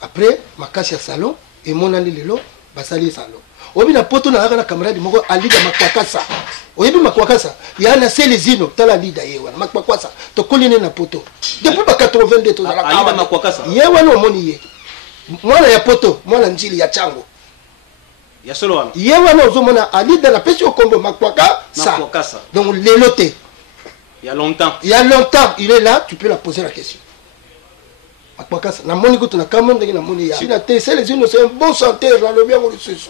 après makasi ya salon et monani lelo basali salon obi na poto na na camarade moko alida makwakasa oyebi makwakasa ya na selezino tala lida ye wana makwakasa to koline na poto depuis ba 82 to na alida makwakasa ye wana omoni ye mwana ya poto mwana njili ya chango ya solo wana ye wana ozomona alida na pesi okombo makwakasa donc lelote il y a longtemps il est là tu peux la poser la question makwakasa na moni kutu na kamonde na moni ya na te selezino c'est un bon chanteur dans le bien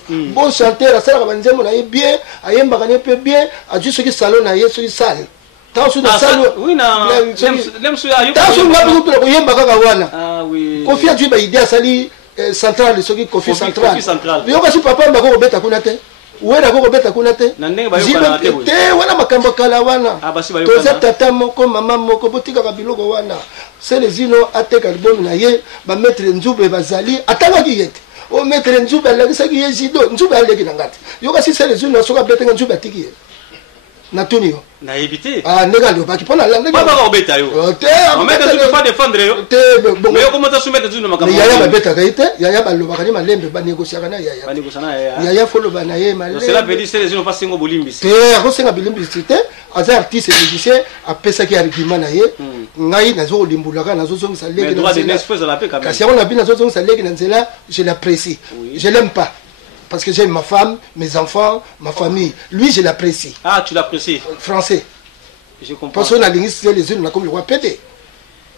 bon chanteur asala ba nzembo na ye bien ayemba kanye pe bien a juste qui salon na ye so salle tansu na salon oui na lemsu ya yuko tansu ngapi kutu na yemba kaka wana oui Kofi Adjui ba idea sali central soki Kofi central yo kasi papa mbako beta kuna te wera ko beta kuna te na ndenge bayoka te wana makambo kala wana to tata moko mama moko botika ka biloko wana selezino ateka libomi na ye ba mettre nzube bazali atanga ki yete o mettre nzube alakisa ki yezido nzube aleki na ngati yo kasi selezino soka betenga nzube atiki ye na tunio na éviter ndega lio baki pona la ndega baba obeta yo te on met tu peux pas défendre yo te bon mais yo comment ça soumettre tu no makambo yaya babeta kaite yaya baloba kani malembe ba négocier kana yaya folo bana ye malembe c'est la veut dire c'est les gens pas singo bolimbi te ako singa bilimbi te aza artiste musicien apesa ki argument na ye ngai nazo limbulaka nazo zongisa leki na nzela kasi on a bien nazo zongisa leki na nzela je l'apprécie je l'aime pas parce que j'aime ma femme, mes enfants, ma famille. Lui, je l'apprécie. Ah, tu l'apprécies. Français. Je comprends. Parce qu'on a linguisé les unes, on a comme le roi pété.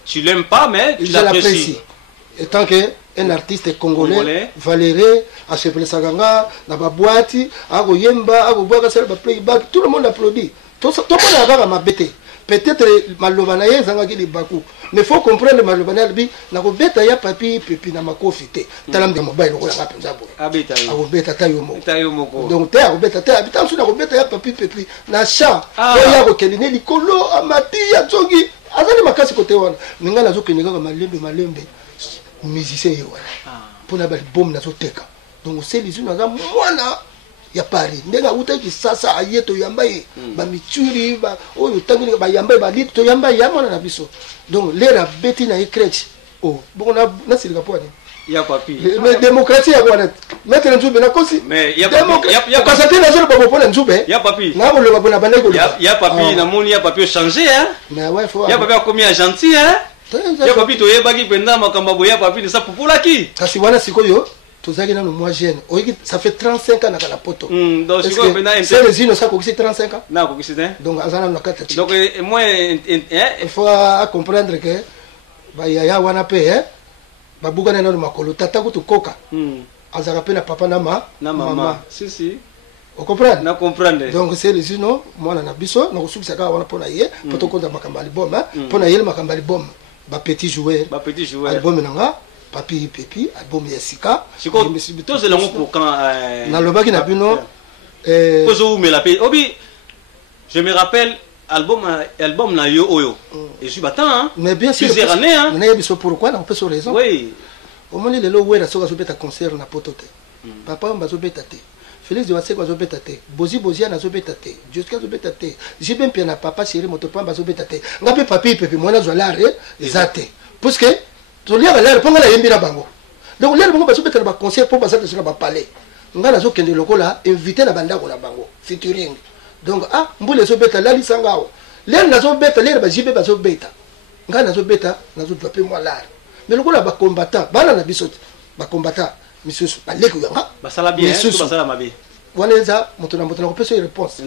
Tu l'aimes pas, mais tu l'apprécies. Étant qu'un artiste congolais, Valéré, à Chepele Saganga, dans ma boîte, à Goyemba, à Goboaga, à Playback, tout le monde applaudit. Tout le monde a ma bête. Peut-être malobanaye zangaki li baku mais faut comprendre malobanaye bi na ko beta ya papi pepi na makofite talam de mobile ko la penza bo abeta yo ko beta tayo moko donc ta ko beta ta habitant suna ko beta ya papi pepi na cha ya ko keline likolo amati ya zongi azali makasi kote wana ninga nazo kenika malembe musicien yo wana pona ba bom nazo teka donc c'est les unes mwana ya Paris ndenga utaki sasa ayeto yambaye ba mituri ba oyo tangini ba yambaye ba lito yambaye yamona na biso donc lera beti na crèche bon na silika poani ya papi mais démocratie ya bwana mettre nzube na kosi mais ya kasate na zolo babo pona nzube ya papi na bolo babo na baneko ya papi na moni ya papi changer hein mais ouais faut ya papi akomi gentil hein ya papi to yebaki penda makamba boya papi ne sa populaki kasi wana sikoyo tozaki nano moi jeune oyoki ça fait 35 ans na kala poto donc c'est les unes ça kokisi 35 ans na kokisi te donc azana na kata donc moi il faut comprendre que ba yaya wana pe babuka nano makolo tata kutu koka azaka pe na papa na mama si on comprend na comprendre donc c'est les unes moi na biso na kusukisa ka wana pona ye poto konda makamba album pona ye makamba album ba petit joueur album nanga papi pepi album ya sika to c'est longo pour quand na lobaki na bino pozo me la pe obi je me rappelle album na yo oyo et je suis battant mais bien sûr plusieurs années hein na yebiso pourquoi on peut sur raison oui au moment le lo wera soka zobeta concert na potote papa mbazo beta te Félix de Wasseko zo beta te bozi na zo beta te jusqu'à zo beta te j'ai bien pena papa chéri motopamba zo beta te ngape papi pepi mwana zo lare ezate parce que to lia lare ponga la yembira bango donc lare bango bazo beta ba concert pour basate sur ba palais ngana zo kende lokola invité na bandako na bango featuring donc mbule zo beta lali sangao lere na zo beta lere ba jibe bazo beta ngana zo beta na zo dope moi lare mais lokola ba combattant bana na biso ba combattant monsieur baleko yanga basala bien tout basala mabe waneza motona ko pesa réponse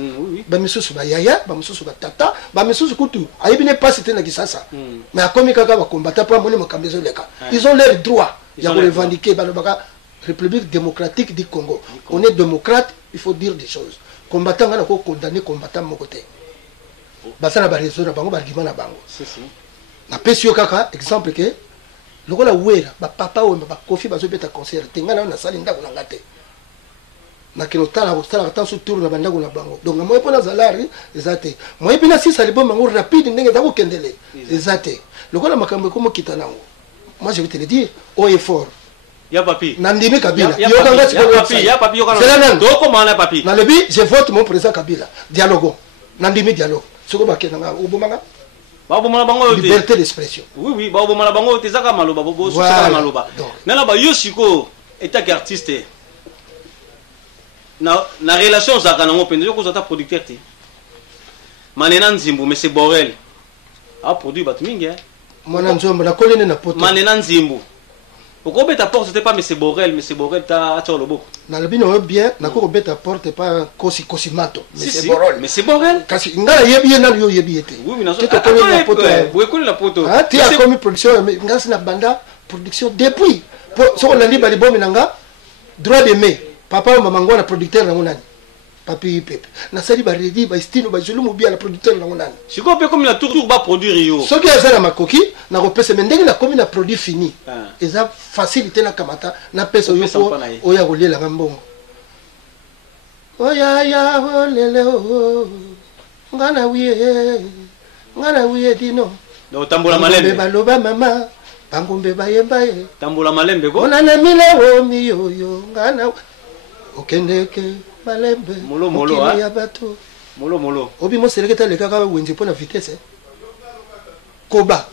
ba monsieur ba yaya ba monsieur ba tata ba monsieur kutu ayibi ne pas c'était na kisasa mais akomi kaka ba combattant pour moni makambezo leka ils ont leur droit ya ko revendiquer ba baka République démocratique du Congo on est démocrate il faut dire des choses combattant ngana ko condamner combattant moko te basala ba raison na bango ba argument na bango na pesi kaka exemple que lokola wera ba papa o ba kofi bazo beta concert tengana na sali ndako na ngate na kilo tala ta su tour na bandako na bango donc moi pona zalari ezate moi pina si sali bon mango rapide ndenge za ko kendele ezate lokola makambo ko mokita nango moi je vais te le dire au effort ya papi nandimi Kabila ya papi yo kana do ko mana papi na lebi je vote mon président Kabila dialogue nandimi dialogue soko bakena nga ubomanga babo mala bango liberté d'expression oui babo mala bango tezaka maloba bobo saka maloba nana ba yoshiko etaki artiste na relation zaka nango pende ko zata producteur ti manena nzimbu mais c'est Borel produit bat mingi mwana nzombo na kolene na poto manena nzimbu pourquoi beta porte c'était pas mais c'est Borel ta atolo boko na le bino bien na ko beta porte pas kosi mato mais c'est Borel kasi ngala yebi na yo yebi ete oui mais na to ko na poto vous ko na poto ti a comme production ngasi na banda production depuis so on landi bali bomi nanga droit de mai papa mama ngona producteur na ngonani papi pepe na sali ba redi ba stino ba julu mobia la producteur na ngonani siko pe comme la tour ba produire yo so ki azala makoki na ko pesa mendenge na komi na produit fini eza facilité na kamata na pesa yo ko oya ko lela ngambongo oya ya olele o ngana wiye dino do tambula malembe baloba mama bangombe bayemba ye tambula malembe go ona na milewo miyoyo ngana okendeke malembe molo ya bato molo obi mo seleketa le kaka wenzi pona vitesse koba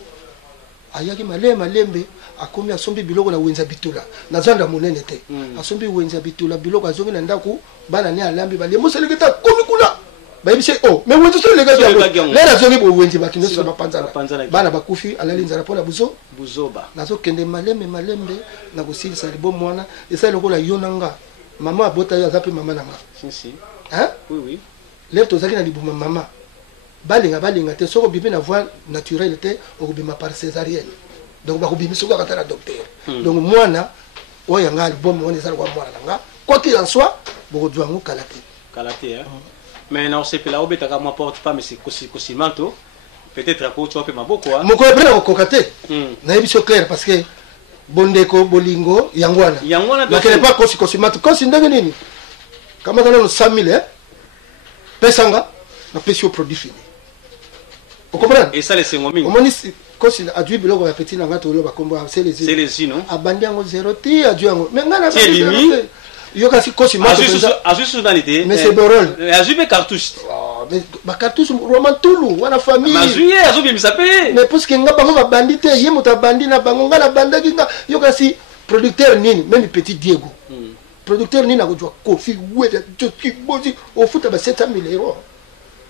ayaki malembe akomi asombi biloko na wenza bitula na zanda monene te asombi wenza bitula biloko azongi na ndako bana ne alambi bale mo seleketa komi kula bayebi se mais wenzi so le kaka le na zongi bo wenzi bato ne so bapanzana bana bakufi alali nzara pona buzoba nazo kende malembe na kosilisa libo mwana esa lokola yonanga maman abota yo azape mama nanga si hein oui lève tozaki na libuma mama balinga te soko bibi na voie naturelle te okobima par césarienne donc bakobimisa kaka ta na docteur donc mwana oyo yanga album wana ezala kwa mwana nanga quoi qu'il en soit bokozwa yango kala te hein mais na osepela obetaka mwa porte pas mais c'est kosimanto peut-être ako tu wape maboko hein moko pe na kokoka te nayebi so clair parce que bondeko bolingo yangwana nakele pas kosimatu kosi ndenge nini kama tana no 100,000 pesanga na pesio produit fini vous comprenez et ça les sengomi omoni kosi adui biloko ya petit nanga to lo bakombo c'est les non abandi yango zéro ti adui yango mais ngana ba yo kasi kosi mato azu soudanité mais c'est borol azu be cartouche mais ba cartouche roman tulu wana famille azu azu bi misape mais parce que nga bango ba bandi te ye muta bandi na bango ngala bandaki nga yo kasi producteur nini même petit Diego producteur nini akojwa kofi weda joki bozi ofuta ba 700,000 euros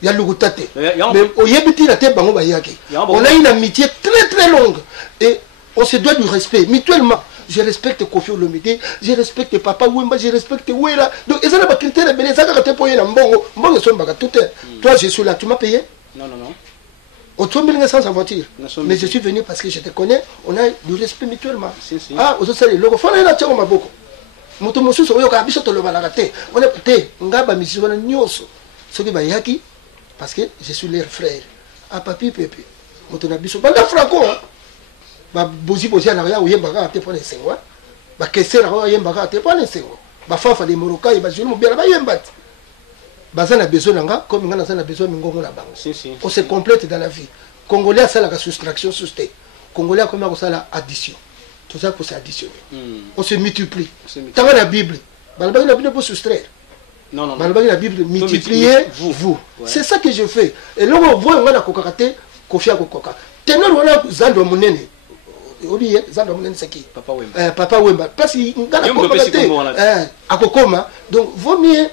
ya lugutate mais oyebiti na te bango ba yaki on a une amitié très très longue et on se doit du respect mutuellement je respecte Kofi Olomide, je respecte Papa Wemba, je respecte Wela. Donc, ils ont des critères de bénéfice. Toi, je suis là, tu m'as payé? Non. Au 3500 en voiture. Mais je suis venu parce que je te connais, on a du respect mutuellement. Ah, aux autres, le faut aller là, tu as beaucoup. Moto mosu so yoka biso to loba la te. On est te ngaba misibana nyoso. Soki ba yaki parce que je suis leur frère. Ah papi pepe. Moto na biso banda franco. Ba bozi na ya uyemba ka te pone sengwa. Ba kesera ka yemba ka te pone sengwa. Ba fafa de moroka ba julu mo bela ba yemba. Bazana besoin nga comme ngana sana besoin mingongo na bango. On se complète dans la vie. Congolais ça la soustraction souste. Congolais comme ça la addition. Tout ça pour s'additionner. On se multiplie. Dans la Bible, la Bible pour soustraire. Non. La Bible multiplier vous. Ouais. C'est ça que je fais. Et là on voit on a kokakate kofia kokoka. Tenor on a zando munene. Oli zando munene c'est qui? Papa Wemba. Papa Wemba parce qu'il ngana kokakate akokoma. Donc vaut mieux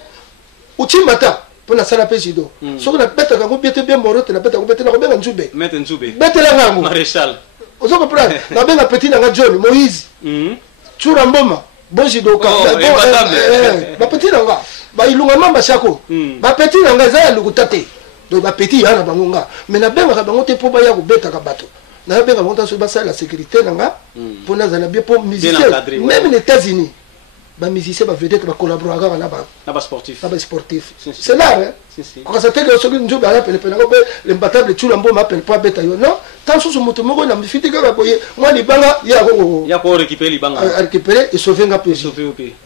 utimata pour na sala pesido. So na beta ka ngobete bien morote na beta ngobete na kobenga nzube. Mete nzube. Beta la ngango. Maréchal. Vous comprenez? La benga petit na John Moïse. Chura mboma. Bonji doka. Ba petit nanga. Ba ilunga mamba shako. Ba petit nanga za lukutate. Donc ba petit yana bangonga. Mais na benga ka bango te po ba ya ko beta ka bato. Na benga bango ta so ba sa la sécurité nanga. Pour na za na bien pour musicien. Même les États-Unis. Les musiciens va vedette va collaborer avec les sportifs. C'est là, hein. Quand ça fait que ceux qui nous appellent l'imbattable tout l'embo m'appelle pas bête non. Tant sur ce moto moi na me fit que va boyer. Moi les banga il y a pour récupérer les banga. Récupérer et sauver un peu.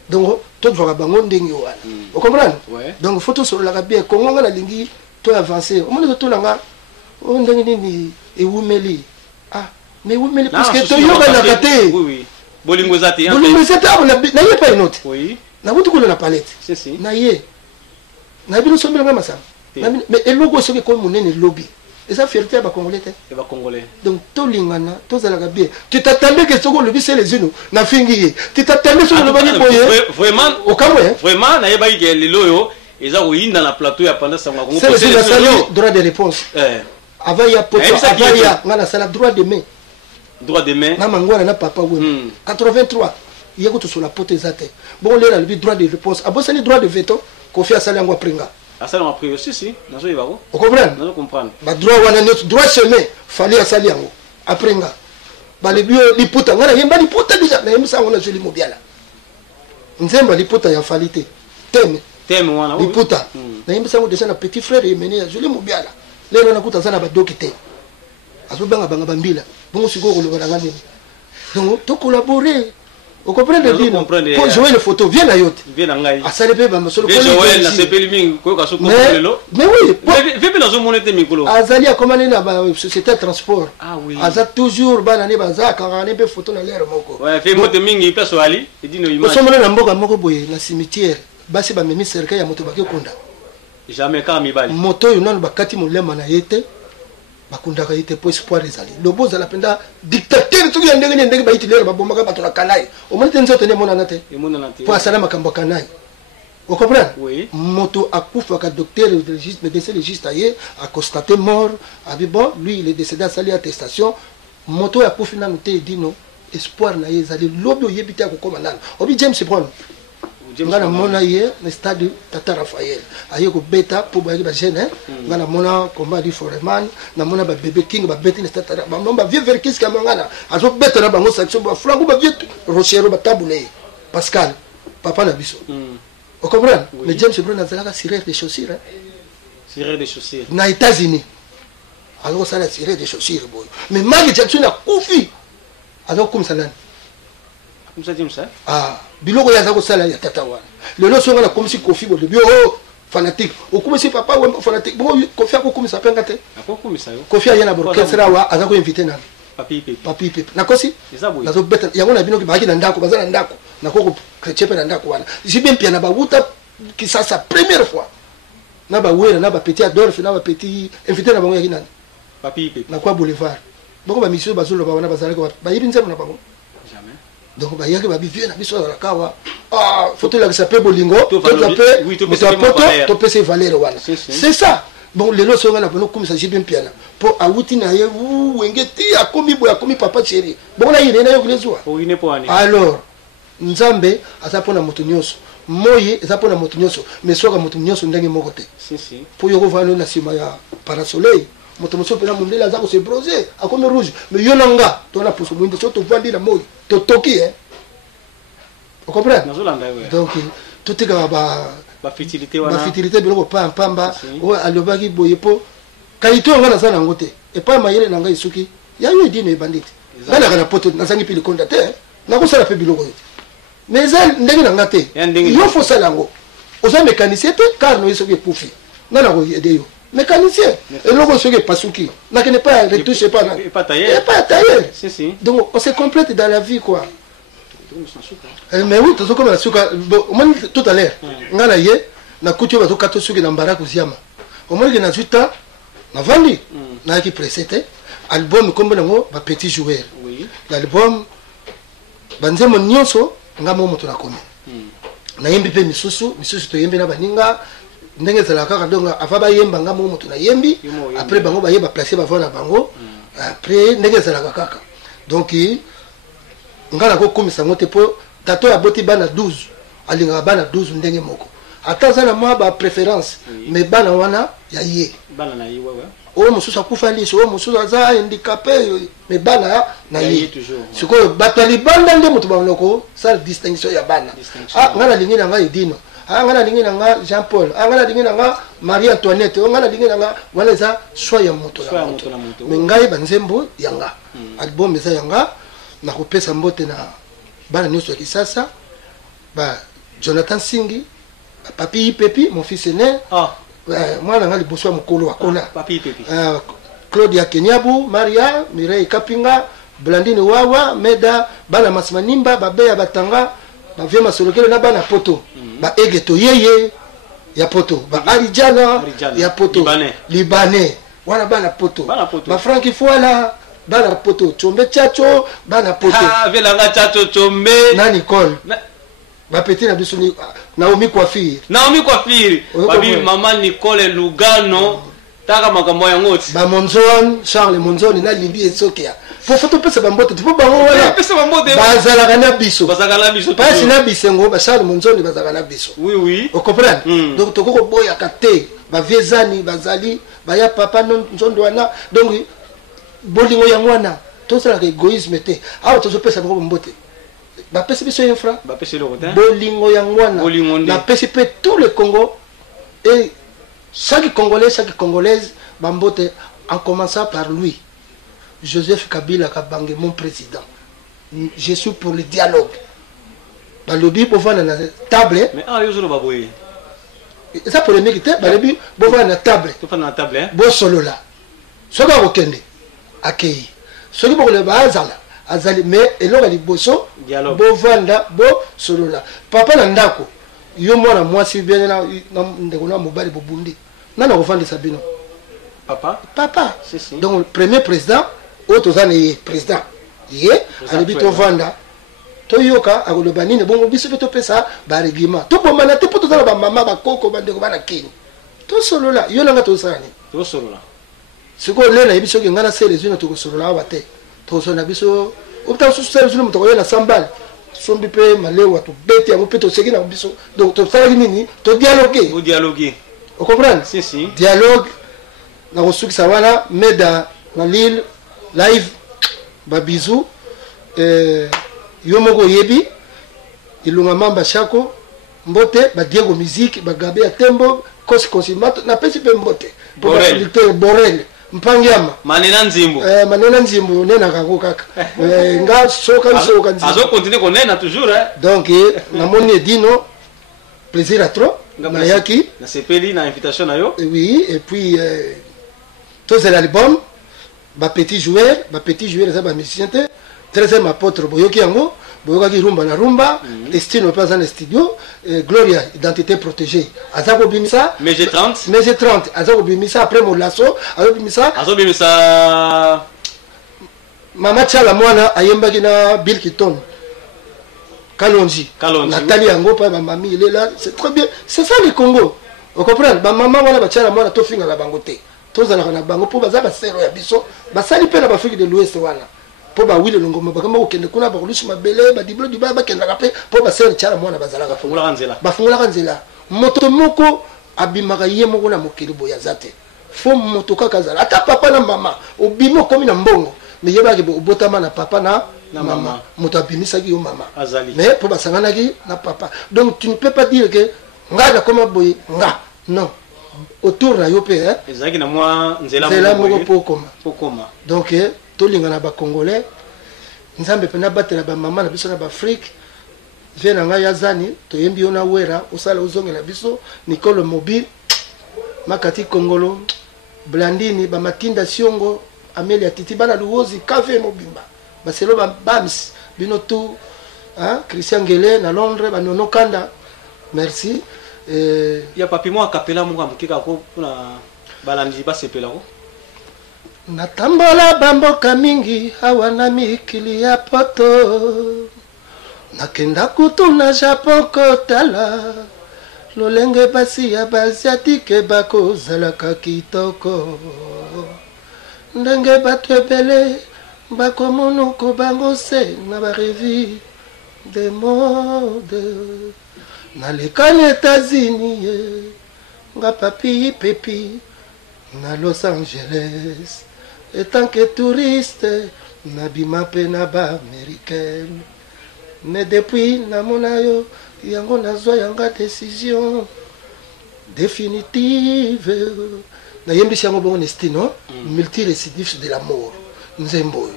Donc tout va bango ndingi wana. Vous comprenez? Donc photo sur la bien Congo na lingi to avancer. On me tout langa on ndingi ni et Wumeli. Ah, mais Wumeli parce que to yoga na kate. Oui. Bolingo zati on na yé pas une autre. Oui. Na wutu ko na palette. Si. Na yé. Na bino sombe ngama ça. Mais et logo ce que comme monene lobby. Et ça fierté ba congolais. Et ba congolais. Donc to lingana, to zalaka bien. Tu t'attendais que ce que le bise les unes na fingi. Tu t'attendais sur le bani boye. Vraiment au Cameroun. Vraiment na yeba que les loyo ils ont eu dans la plateau ya pendant ça ngako. C'est le droit de réponse. Avant ya poto, avant ya ngana sala droit de main. Droit de main. Na mangwana na papa we. 83. Il y a tout sur la pote zate. Bon là le droit de réponse. Abo c'est le droit de veto qu'on fait à sala ngwa pringa. À sala ngwa pringa si. Nazo yibako. Vous comprenez? Nazo comprendre. Ba droit wana notre droit chemin fallait à sala ngwa apringa. Ba le bio li puta ngana yemba li puta déjà na yemsa ngona joli mobiala. Nzemba li puta ya falite. Teme wana. Li puta. Na yemsa ngona déjà na petit frère yemeni ya joli mobiala. Lelo nakuta sana ba dokite. Azobanga banga bambila. Bon siko ko loba ngani. Donc to collaborer. Vous comprenez le pour jouer les photos viens à yote. Viens à ngai. Ça le ba masolo ko. Joël na sepeli mingi ko ka soko lelo. Mais oui, viens na zo monete mikolo. Azali a commandé na ba société de transport. Ah oui. Aza toujours bana ne baza ka ngane be photo na lero moko. Ouais, fait moto mingi peso ali, edino image. Ko somona na mboka moko boye na cimetière. Basi ba memi serika ya moto ba konda. Jamais ka mibali. Moto yo non bakati molema na yete. Bakunda ka yete po espoir ezali. Lobo za la penda dictateur tu ya ndenge ba yiti lero ba bomba ka batona kanai. O moni tenzo tene mona na te. E mona na te. Po asala makambo kanai. Vous comprenez? Oui. Moto akufa ka docteur légiste médecin légiste aye a constaté mort. A dit bon, lui il est décédé à sali attestation. Moto akufa na noté dino espoir na ezali lobo yebita ko koma nana. Obi James Brown. Ngana mona ye le stade Tata Raphaël aye ko beta pour ba jeune ngana mona combat di Foreman na mona ba bébé king ba beti le stade ba nomba vieux verkis ka ngana azo beta na bango section ba frango ba vieux rochero ba tabulé Pascal papa na biso vous comprenez? Mais James Brown a zalaka cirer des chaussures cirer des chaussures na États-Unis alors ça la cirer des chaussures boy mais Michael Jackson a kufi alors comme ça. Comme ça dit ça. Ah, biloko ya zako sala ya tata wana. Lelo songa na comme si Kofi bo debio fanatique. O comme si papa wa fanatique. Bon Kofi ko comme ça penga te. Ako comme ça yo. Kofi ya na borkestra wa azako inviter na. Papi pepe. Na kosi? Na zo beta ya ngona bino ki baki na ndako bazana ndako. Na ko chepe na ndako wana. Jibe pia na ba wuta ki ça sa première fois. Na ba wera na ba petit Adolphe na ba petit inviter na bango ya kinani. Papi pepe. Na kwa boulevard. Boko ba mission bazolo ba wana bazala ko ba yibi nzemo na bango. Donc bah il y a que babi vieux na biso la kawa ah photo là qui s'appelle bolingo to l'appelle to poto to pese valeur wana c'est ça bon lelo so ngana bono comme ça j'ai bien piana pour awuti na ye wu wengeti akomi boya akomi papa chéri bon na yine na yo kulezo alors nzambe azapona moto nyonso moyi azapona moto nyonso mais soka moto nyonso ndenge moko te si pour yo vano na sima ya parasoleil moto moso pena mondela azako se bronzer akomi rouge mais yo nanga to na poso mwinde so to vandi na moyi to toki vous comprenez donc tout est ba fertilité biloko pa pamba o alobaki boye po kalito nga na sana ngote e pa mayele na ngai suki ya yo dine e bandit ngana kana poto na sangi pili konda te na ko sala pe biloko mais ça ndenge na ngate yo faut sala ngo oza mécanicien te car no isoki pufi ngana ko aider yo mécanicien et loko soki pasuki na kene pas retoucher pas na pas tailler si donc on se complète dans la vie quoi. Mais oui, tout comme la suka, au moins tout à l'heure, ngana ye na kutu ba to kato suki na mbaraku ziama. Au moins que na juta na vandi na ki précédé album comme nango ba petit joueur. Oui. L'album banzemo nyonso ngamo moto na komi. Na yembi pe misusu to yembi na baninga ndenge zala kaka donga afaba yemba ngamo moto na yembi après bango ba yeba placer ba vona bango après ndenge zala kaka. Donc ngala ko komisa ngote po tato ya boti bana 12 alinga bana 12 ndenge moko ata sana moi ba préférence mais bana wana ya ye bana na ye wewe o mususu akufa liso o mususu aza handicapé mais bana na ye siko batali banda nde mutu banoko sa distinction ya bana ngala lingi na nga Edino ngala lingi na nga Jean Paul ngala lingi na nga Marie Antoinette ngala lingi na nga wana za soya moto na moto mais ngai banzembo yanga album eza yanga na kopesa mbote na bana nyonso ya kisasa ba Jonathan Singi papi Pepi mon fils aîné mwana nga liboso ya mokolo akona papi Pepi Claudia Kenyabu Maria Mireille Kapinga Blandine Wawa Meda bana Masmanimba babeya batanga ba vie masolokele na bana poto ba egeto yeye ya poto ba Arijana ya poto Libanais wana bana poto ba Franki Fuala bana poto chombe chacho bana poto velanga chacho chombe na Nicole ba petit na biso ni Naomi Coiffure babi mama Nicole Lugano taka makambo ya ngoti ba Monzon Charles Monzon na limbi esokia pour photo pesa ba mbote tu ba wala pesa ba mbote bazala kana biso pas na bisengo ba Charles Monzon bazala kana biso oui on comprend donc to ko boya kate ba viezani bazali ba ya papa non nzondo wana donc bolingo ya mwana to sala ke égoïsme te awa to pesa ba mbote ba pesa biso infra ba pesa le rotin bolingo ya mwana la pesa pe tout le Congo et chaque Congolais chaque Congolaise ba mbote en commençant par lui Joseph Kabila Kabange mon président je suis pour le dialogue ba lobby pour voir na table mais yo zo ba boye ça pour les militaires ba lobby pour voir na table to fa na table bo solo là soka okende akei soki boko le bazala azali mais eloko liboso bo vanda bo solo là papa na ndako yo mwana mwasi bien na ndeko na mobali bobundi nana kovanda sabino papa si. Donc le premier président otozane président ye alibi to vanda to yoka akoloba nini bongo biso to pesa ba règlement to bomana te poto zala ba mama ba koko ba ndeko bana kini to solo là yo nanga to sani to solo là siko lela biso ke ngana sele zino to solo là ba te to sona biso opta so sele zino to yena sambal sombi pe malewa to beti ya mopeto seki na biso donc to sala nini to dialoguer vous comprenez si dialogue na kosukisa wana Meda na Lille live ba bisou yo moko yebi ilunga mamba shako mbote ba Diego musique ba Gabe ya tembo kosi consimato na pesi pe mbote pour faciliter Borel mpangiama manena nzimbo nena kango kaka nga soka nzimbo azo continuer konena toujours donc na moni Edino plaisir à trop na yaki na sepeli na invitation na yo oui et puis tout c'est l'album ba petit joueur ça ba musicien te 13e apôtre boyoki yango boyoki rumba na rumba Destino pas dans le studio Gloria identité protégée azako bimisa mais j'ai 30 azako bimisa après mon lasso azako bimisa mama chala mwana ayembaki na Bill Keaton Kalonji Nathalie yango pa ba mami il est là c'est très bien c'est ça le Congo Vous comprenez? Ba maman wana ba tchala mwana to finga la bango te. Tozala na bango po baza ba sero ya biso, ba sali pe na ba Afrique de l'Ouest wana. Po ba wile longo bakama okende kuna ba kulushi mabele ba diblo di ba kenda kape po ba sero tchala mwana bazala ka fungula kanzela. Ba fungula kanzela. Moto moko abimaka ye moko na mokili boya zate. Fo moto kaka zala. Ata papa na mama obimo komi na mbongo. Mais yeba ke obotama na papa na maman. Moto abimisaki yo mama. Azali. Mais po basanganaki na papa. Donc tu ne peux pas dire que nga koma boye nga. Non. Autour na yo pe hein. Ezaki na moi nzela moko pokoma. Pokoma. Donc tolinga na ba congolais. Nzambe pe na batela ba mama na biso na ba Afrique. Vena nga yazani to yembi ona wera osala uzongela biso Nicole Mobile makati Kongolo Blandini ba Matinda Siongo Amelia Titi bana luozi Café Mobimba baselo ba Bams bino tout hein Christian Gele na Londres ba Nono Kanda merci ya papi mo akapela mo kamukika ko na balandi basepela ko natambola bamboka mingi hawana mikili ya poto nakenda kutu na Japon kotala lolenge basi ya basiatike bakozalaka kitoko ndenge bato ebele bakomonoko bango se na barevi de mode nalekani États-Unis nga papi pepi na Los Angeles etant que touriste nabima pe na ba américaine. Mais depuis namonayo yango nazwa yanga décision définitive na yembi yango bon estino multirécidif de la mort nzembo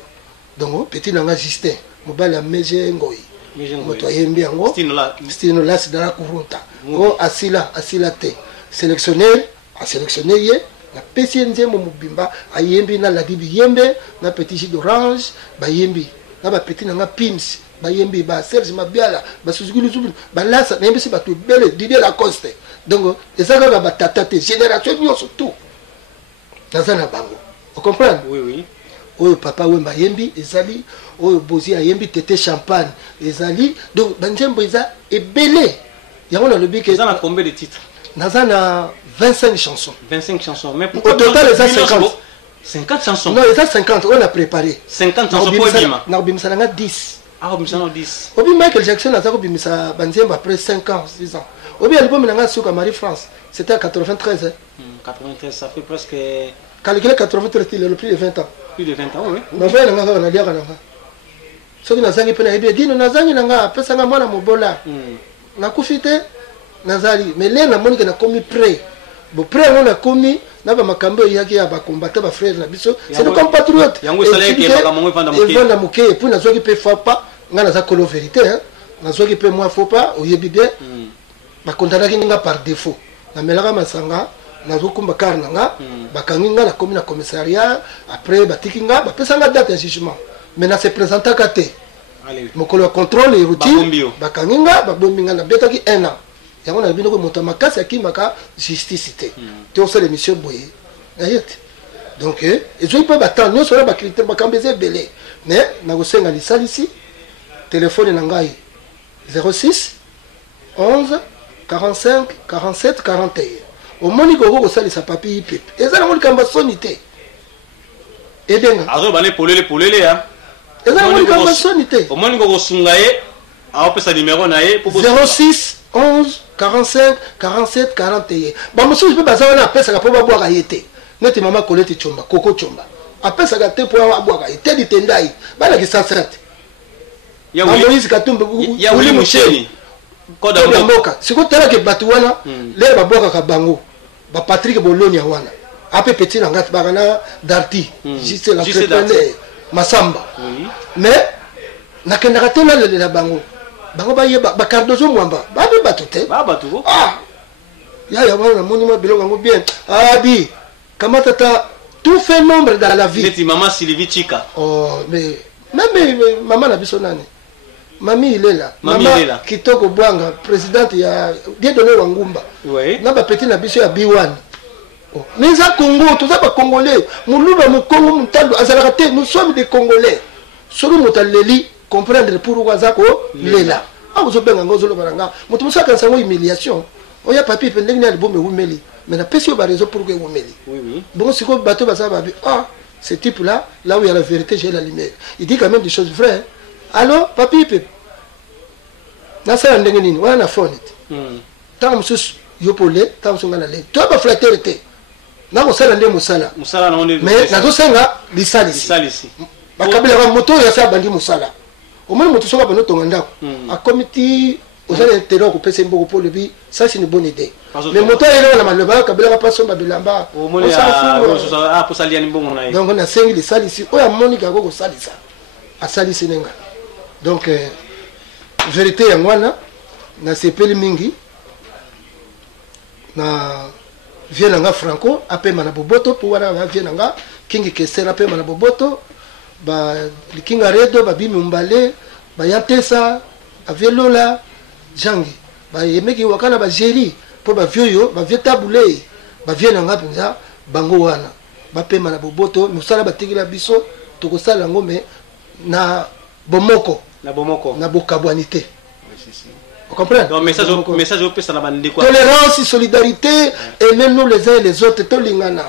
donc petit nanga Justin mobali ya meje ngoi moto yembi yango stino la sidala kurunta o asila te sélectionneur a sélectionné ye na pesi nzembo mobimba ayembi na ladibi yembe na petit jus d'orange ba yembi na ba petit nanga Pims ba yembi ba Serge Mabiala ba Suzugulu Zubulu ba lasa na yembi si ba to bele Didier Lacoste donc ezaka ba tata te génération nyoso tout dans un bango vous comprenez? Oui oyo papa we ba yembi ezali oyo bozi ayembi tete champagne ezali donc banjembo eza ebele yango na lobi ke ça na combien de titres? Naza na 25 chansons. 25 chansons. Mais au total, les 50. 50 chansons. Non, les 50, on a préparé. 50 chansons pour Obima. Na Obima, na 10. Ah, Obima, na 10. Obima, Michael Jackson, na Obima, ça banzemba après 5 ans, 6 ans. Obima, l'album, na Souka Marie-France. C'était en 93. Hein. 93, ça fait presque... Calculé 93, il est le plus de 20 ans. Plus de 20 ans, oui. Na fait, na diaka na. Soki na zangi pena ibe, dino na zangi na pesa nga mwana mobola. Na kufite nazali mais là na moni que na komi prêt bon prêt on a commis na ba makambo yaki ya ba combattre ba frère na biso c'est le compatriote yango salé ke ba kamongo vanda muke vanda muke puis na zoki pe faut pas nga na za kolo vérité hein na zoki pe moi faut pas oyebi bien ba kontana kinga par défaut na melaka masanga na zokumba karna nga ba kanginga na komi na commissariat après ba tikinga ba pesanga date de jugement mais na se présenter kate mokolo contrôle et routine ba kanginga ba bombinga na betaki 1 an. Il y a un montant makasi akimaka justice te to so l'émission boye ayete donc ils ont pas battre nous sur ba critère ba kambeze belé mais na go senga li salisi téléphone na ngai 06 11 45 47 41 au moni go salisa papi pip ezala mo kamba sonité edenga azo bale polele hein ezala mo kamba sonité au moni go sungaye a opesa numéro na ye 06 11 45 47 41 ba musu pe baza wana pesa ka po ba bwa ka yete neti mama Colette Chomba Coco Chomba apesa ka te po ba bwa ka yete ditendai bana ki sansrate ya Moïse Katumbe ya Willy Musheni koda mboka siko tala ke batu wana le ba bwa ka bango ba Patrick Bolonia wana ape petit na ngati ba na Darty juste l'entrepreneur Masamba mais nakenda ka tena le la bango bango baye ba Cardozo Mwamba ba be batute ba batu ah ya wana monima biloko ngo bien abi kama tata tout fait nombre dans la vie neti maman Sylvie Chika oh mais même maman na biso nani mami ilela mama kitoko bwanga présidente ya Dieudonné Wangumba oui na ba petit na biso ya B1 oh mais za Congo tout ça ba congolais muluba mu Congo mutando azalaka te nous sommes des congolais solo mutaleli comprendre pourquoi zako lela ah vous obenga ngozo lo baranga mutu musaka sango humiliation oya papi pe ndenge na libome wumeli mais na pesi ba raison pour que wumeli Oui. bon c'est quoi bateau basa ba ah ce type là où il y a la vérité j'ai la lumière il dit quand même des choses vraies allô papi pe na sala ndenge nini wana na phone tant mususu yopole tant mususu ngana le to ba fraternité na ko sala ndenge musala na onde mais na zo senga lisalisi bakabila ba moto ya sa bandi musala au moins moto soka bano tonga ndako a comité aux intérêts ko pesa mboko pour lui ça c'est une bonne idée mais moto ya na maloba kabila ka paso ba bilamba au moins ya pour salia ni bongo na donc on a sengi lisalisi o ya monika ko salisa a salisi nenga donc vérité ya ngwana na sepeli mingi na vienanga franco apema na boboto po wana vienanga kingi kesera apema na boboto ba likinga redo ba bimi mbale ba yantesa avelola jangi ba yemeki wakana ba jeri po ba vioyo ba vietabule ba vienanga penza bango wana ba pema na boboto musala batikila biso tokosala ngome na bomoko na bokabwanité. Vous comprenez? Donc message au pesa na bandi quoi. Tolérance, solidarité et même nous les uns et les autres tolingana.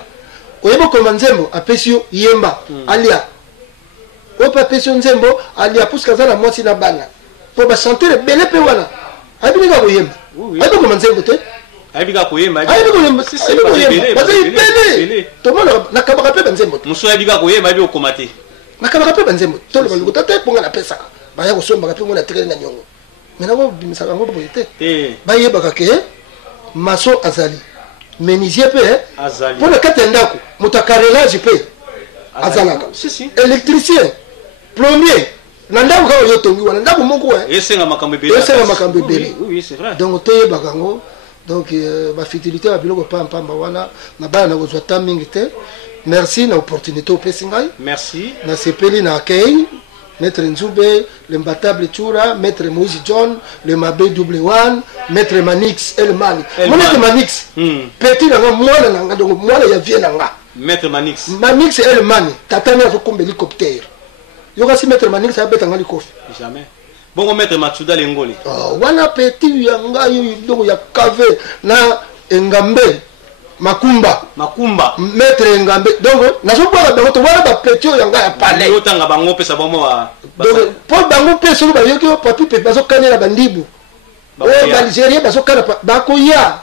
Oyebo komanzembo apesio yemba alia. Opa apesio nzembo alia puska zana mwasi na bana. Po ba chanter bele pe wana. Abika ko yemba. Abika komanzembo te. Abika ko yemba. Abika ko yemba. Bele. Tomona nakabaka pe banzembo. Muso abika ko yemba abika komate. Nakabaka pe banzembo. Tolo baluko tate ponga na pesa. Baya ko somba pe mona tekele na nyongo. Maintenant vous ça va vous boiter ba yebaka ke maso azali menuisier pe azali pour le katendako mutakarelage pe azalaka si électricien plombier nandako ka yotongi wana ndako moko esenga makambe bele oui c'est vrai donc te yebaka ngo donc ba fidélité ba biloko pamba wana na bana ko zwa tamingi te merci na opportunité au pesingai merci na sepeli na accueil Maître Nzoube, l'imbattable Tchoura, Maître Moïse John, le Mabé W1, Maître Manix, El Mani. Maître Manix, petit nanga mwana nanga donc mwana ya vie nanga. Maître Manix. Manix El Mani, tatana ya comme hélicoptère. Yoga si Maître Manix a beta ngali kofi. Jamais. Bon Maître Matsuda Lengoli. Wana petit yanga yo donc ya kave na Ngambe. Makumba maître Ngambe donc nazo kwa bango to wana ba petio yanga ya palais yo tanga bango pesa bomo wa donc pour bango pesa ba yoki papi pe bazo kanela bandibu ba Algérie bazo kana ba koya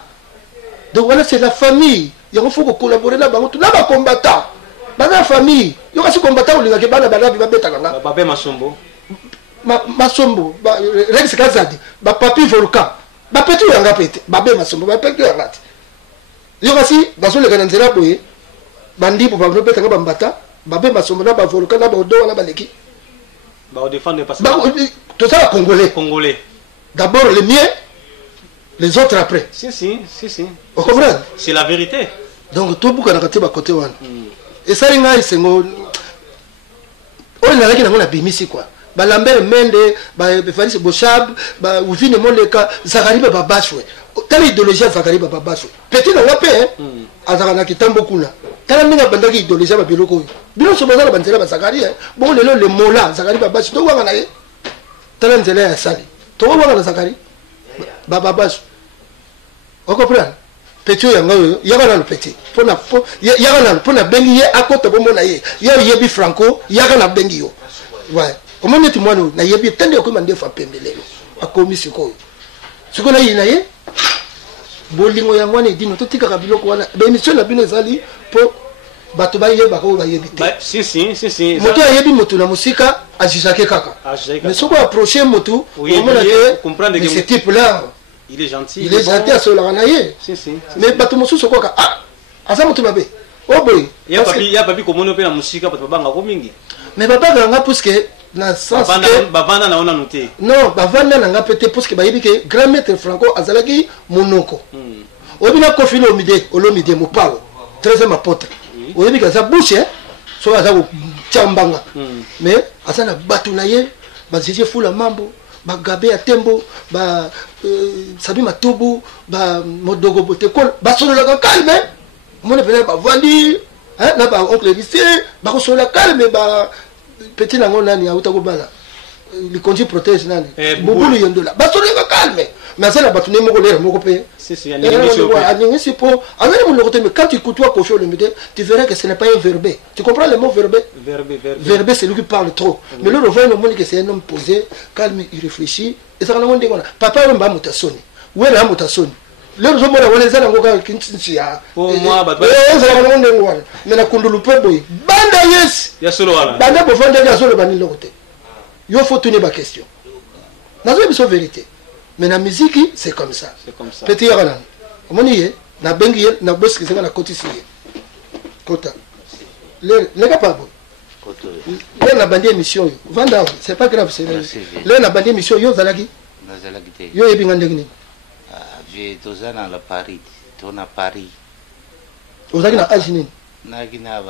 donc voilà c'est la famille il faut collaborer là bango tout là ba combattant ba la famille yo kasi combattant olinga ke bana bana ba beta kanga ba be masombo ba Rex Kazadi ba papi volcan ba petio yanga pete ba be masombo ba petio yanga yokasi bazoleka na nzela boye bandipo banobetanga bambata babe masombo na bavoloka na baodowa na baleki baodefendre tout ça congolais d'abord les miens les autres après si vous comprenez c'est la vérité donc tout buka na kati ba côté wana et ça ringa isengo on na nango na bimisi quoi ba Lambert Mende ba Faris Boshab ba Uvine Moleka Zakari ba Bashwe telle idéologie Zakari ba Bashwe petit na wape azaka na kitambo kuna tala minga bandaki idéologie ba biloko bino so bazala banzela ba Zakari bon lelo le mola Zakari ba Bashwe to wanga na ye tala nzela ya sali to wanga na Zakari ba Bashwe on comprend petit yanga yaga na petit pona yaga na pona bengi ye akota bomona ye yebi franco yaga na bengi yo ouais comment est moi na yebi tande ko mande fa pembelelo akomi sikoyo sikoyo na ye bolingo ya ngwana edino to tika kabilo ko wana ba émission na bino ezali po bato ba yeba ko ba yebi te si moto yebi moto na musika ajisake kaka mais soko approcher moto on a comprendre que ce type là il est gentil à cela na ye mais bato mususu ko ka asa moto babe oh boy ya papi ko mono pe na musika bato banga ko mingi mais papa ganga puisque na sens que bavanda na ona noté non bavanda na nga pété puisque bayibi que grand maître franco azalaki monoko obina kofilo omide olomide mopao 13e apôtre oyebi que za bouche so aza ko chambanga mais asana batu na ye bazije fula mambo bagabe ya tembo ba sabi matubu ba modogo botekol basolola calme mona pele ba vandi na ba oncle lycée ba ko solola calme ba petit nango nani auta ko bala li konji protège nani bubulu yendola basolola calme. Mais ça, la bâtonne, mon collègue, mon copain. C'est ça, il y a mais quand tu côtoies Kofi Olomide, tu verras que ce n'est pas un verbé. Tu comprends le mot verbé? Verbé, c'est lui qui parle trop. Mais là, on voit que c'est un homme posé, calme, il réfléchit. Et ça, on a dit, papa, il va mutasoni. Où est la mutasoni? Là, on a dit, pour moi, mais la kundulupe boy. Banda yes. Il y a solo là. Banda pour vendre des solo bani l'autre. Il faut tenir ma question. Dans une vérité. Mais la musique, c'est comme ça. C'est comme ça. Petit Yaran. On y est, na bengi, na boss qui est la côte ici. Kota. Les gars, pas bon. Là, on a bandé émission. Vanda, c'est pas grave. Là, on a bandé émission. Yo, Zalagi. Yo, et bien, j'ai deux ans à Paris. On a Paris. Vous avez un âge né? Nagina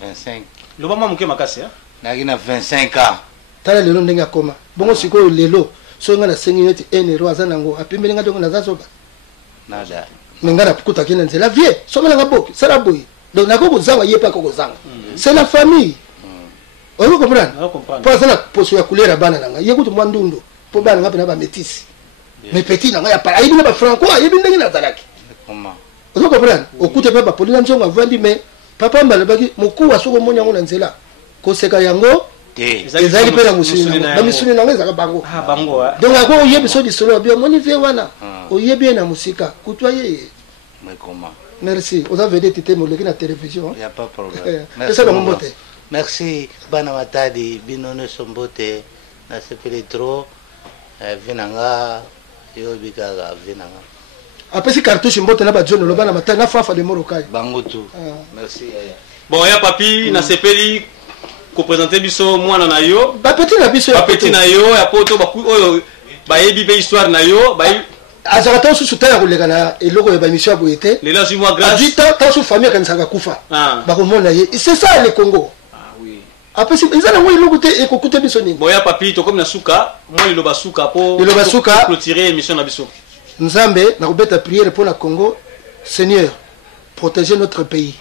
25. Le moment où je suis Nagina 25 ans. Tala lelo ndenga koma. Bongo siko lelo. So nga na sengi neti enero azanango. Apimbe nga dongo na zazoba. Nada. Nga na pukuta kina nzela vie. So nga boki. Sala boy. Donc na koko zanga yepa koko zanga. C'est la famille. Vous comprenez? Pas ça la poso ya couleur bana nanga. Yekutu mwandundo. Po bana nga pena ba métis. Mais petit nanga ya para. Ayibi na ba franco, ayibi ndengi na zalaki. Comment? Vous comprenez? Okute pa ba polina nzonga vandi mais papa mbalabaki muku wa soko monya ngo na nzela. Koseka yango ezali pe na musuni na misuni na ngeza bango bango donc ako oyebi so di solo bien moni vie wana oyebi na musika kutoye mais comment? Merci vous avez dit tete moleki na télévision il y a pas de problème merci bana matadi binono sombote na sepeli trop vinanga yo bikaga vinanga apesi cartouche mbote na ba jono lo bana matadi na fafa de morokai bango tout merci bon ya papi na sepeli ko présenter biso mwana na yo ba petit na biso ba petit na yo ya poto ba ku oyo ba yebi be histoire na yo ba azaka sous soutien ko lega na eloko ya ba mission boyete les là sur moi grâce ajita ta sous famille kan sanga kufa ba ko mona ye c'est ça le Congo oui après si ils allent eloko te e ko kuta biso ni bon ya papi to comme na suka moi le basuka po clôturer émission na biso nzambe na robeta prière pour la Congo. Seigneur, protégez notre pays.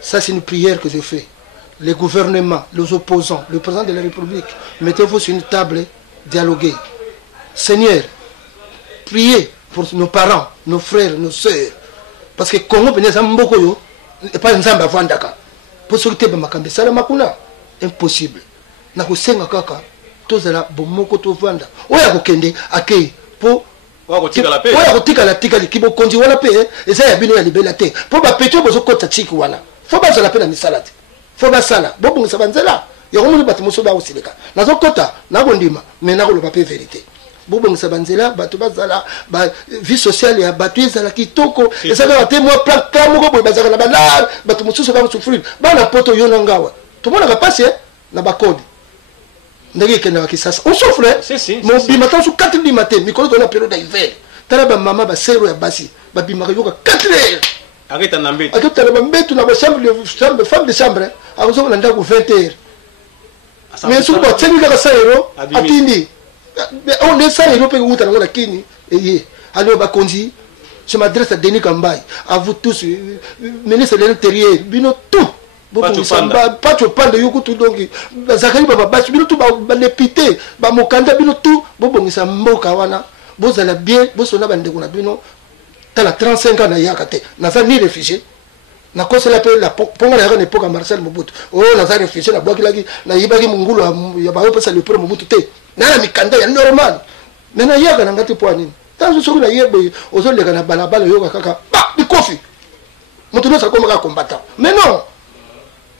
Ça c'est une prière que je fais. Les gouvernements, les opposants, le président de la République, mettez-vous sur une table, dialoguez. Seigneur, priez pour nos parents, nos frères, nos sœurs. Parce que Congo, et pas un zamba vandaka. Pour sauter Bamakambe, ça la makuna. Impossible. Na kusenga kaka, tozala bomoko to vanda. Oya kokende akei pour oya kotika la tika likibo konzi wana pe eza ya bino ya libela te. Po ba petio bozo kota chiki wana. Fo ba zala pe na misalate. Faut pas ça là bon ça va nzela ya ko batu muso ba osileka nazo kota na bondima mais na ko le papier vérité bon ça va nzela batu bazala ba vie sociale ya batu ezala kitoko eza ka te moi plan kamo ko boy bazaka na bala batu muso ba souffrir ba na poto yo ngawa to mona ka passer na ba code ndenge kenda wa kisasa on souffre mon bimata su 4 du matin mikolo dans la période d'hiver tala ba mama ba sero ya basi ba bimaka yo ka 4 heures arrête en embête arrête en embête na ba chambre femme de chambre a vous on anda ku 20 heures mais sur ba tsenga ka 100 euros atindi on est 100 euros pe uta na kini eye alors ba konzi je m'adresse à Denis Kambai à vous tous ministre de l'intérieur bino tout pas tu parles de yoku tout donc zakari baba basi bino tout ba dépité ba mokanda bino tout bobongisa mboka wana bozala bien bosona bandeko na bino tala 35 ans na yakate na za ni réfugié na kosa la pe la ponga na yakane poka Marcel Mobutu oh na za réfugié na boki laki na yibaki mungulu ya ba pesa le premier Mobutu te na mikanda ya normal mais na yaka na ngati po nini tanzo soko na yebo ozo leka na balabala yoka kaka ba bikofi mutu no sa koma ka combattant mais non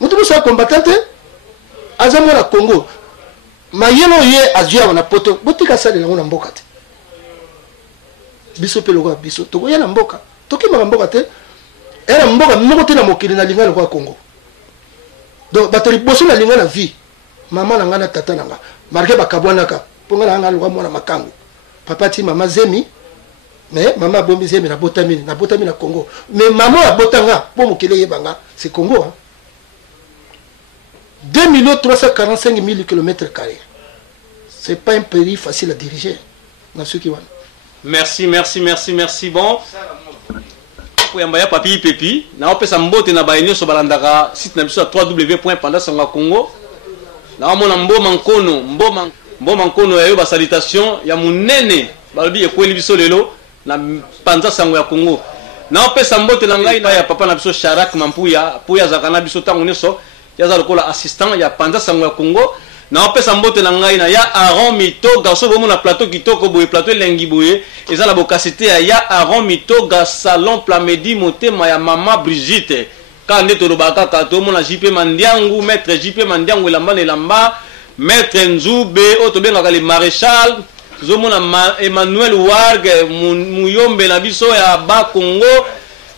mutu no sa combattant azamo na Congo mayelo ye azia na poto botika sale na ngona mboka te biso pe lokwa biso toko ya na mboka toki mboka te era mboka moko te na mokili na linga lokwa Congo donc bateri boso na linga na vie mama na ngana tata na nga marke bakabwanaka ponga na nga lokwa mwana makango papa ti mama zemi mais mama bombi zemi na botami na Congo mais mama a botanga po mokili yebanga c'est Congo hein 2 345 000 km². C'est pas un pays facile à diriger dans ceux qui vont. Merci bon kuyambaya papi pepi na opesa mbote na bayenyo so balandaka site na biso ya www.pandasangakongo na mona mboma nkono ya yo ba salutation ya munene balobi ekweli biso lelo na panza sango ya Congo na opesa mbote na ngai na ya papa na biso Sharak Mampuya puya zakana biso tango neso yaza lokola assistant ya panza sango ya Congo na opesa mbote na ngai na ya Aaron Mitoga so bomo na plateau kitoko boye plateau lengi boye eza la bokasite ya Aaron Mitoga salon Plamedi motema ya mama Brigitte kande to lobaka ka to mona JP Mandiangu maître JP Mandiangu elamba maître Nzube otobenga kali maréchal zomona Emmanuel Warg muyombe na biso ya ba Congo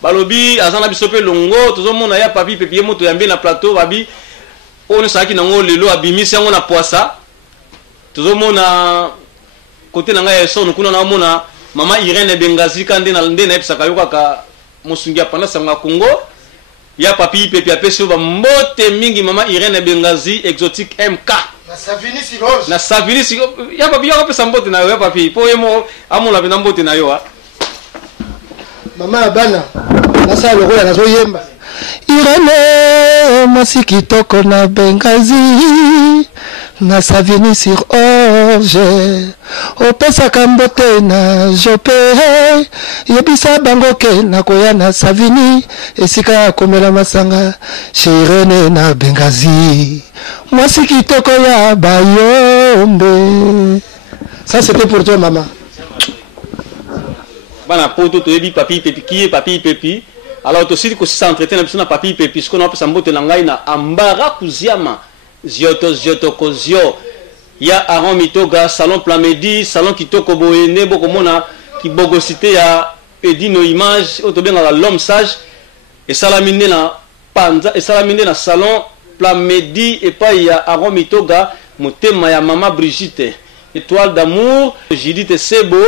balobi azana biso pe longo tozomona ya papi pepier moto yambe na plateau babi on saki nango lelo abimisi yango na poisa tozomona côté na ngai son kuna na mona mama Irene Bengazi kande na ndene na epsaka yo kaka mosungi ya panda sanga Congo ya papi pepier peso ba mbote mingi mama Irene Bengazi exotique MK na Savini si ya papi ya pesa mbote na yo ya papi po yemo amona bina mbote na yo mama bana na sa lokola nazo yemba Irene mwasi kitoko na Bengazi na Savini sur Orge opesaka mbote na Jope yebisa bango ke nakoya na Savini esika komela masanga chez Irene na Bengazi mwasi kitoko ya Bayombe. Ça c'était pour toi maman. Bana poto to yebi papi pepi qui papi pepi alors to sili ko s'entretien na bisona papi pepi ce qu'on appelle ça mbote na ngai na ambara kuziama zioto kozio ya Aaron Mitoga salon Plamedi salon kitoko boyene boko mona ki bogo cité ya Edino image otobenga l'homme sage et salamine na panza et salamine na salon Plamedi et pas ya Aaron Mitoga motema ya mama Brigitte étoile d'amour Judith Sebo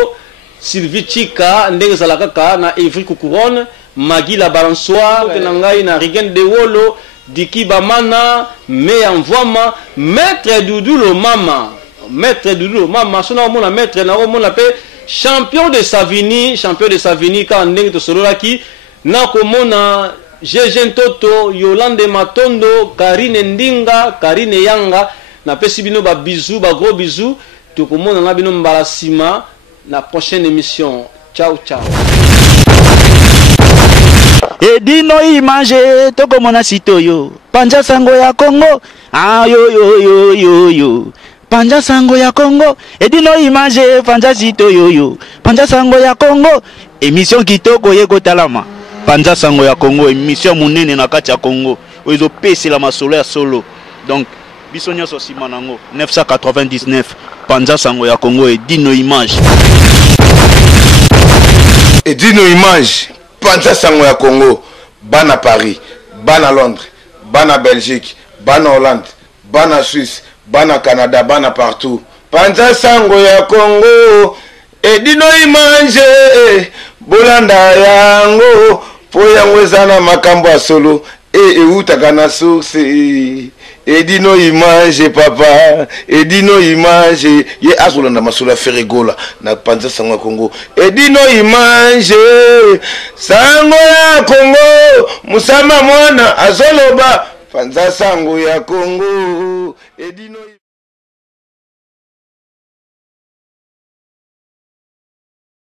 Sylvie Chika ndenge zalakaka na Evry Couronne Magui la balançoire na ngai na Rigen de Wolo Diki Bamana me envoama maître Doudou le mama sona mona maître na mona pe champion de Savini ka ndenge to sololaki na ko mona Jeje Toto Yolande Matondo Karine Ndinga Karine Yanga na pesi bino ba bisous ba gros bisous to ko mona na bino mbala sima la prochaine émission. Ciao, ciao. Edino image toko mona sito yo panja sango ya Congo yo panja sango ya Congo Edino image panja sito yo panja sango ya Congo émission kitoko yeko talama panja sango ya Congo émission munene na kati ya Congo ozo pesi la masolo ya solo donc biso nyonso sima nango 999 panja sango ya Congo Edino image Panza sango ya Congo bana Paris bana Londres bana Belgique bana Hollande bana Suisse bana Canada bana partout panza sango ya Congo Edino image bolanda yango po yango ezana makambo ya solo eutaka na source Edino image papa Edino image ye azolanda masolo ya Ferregola na panza sango ya Congo Edino image sango ya Congo musama mwana azoloba panza sango ya Congo Edino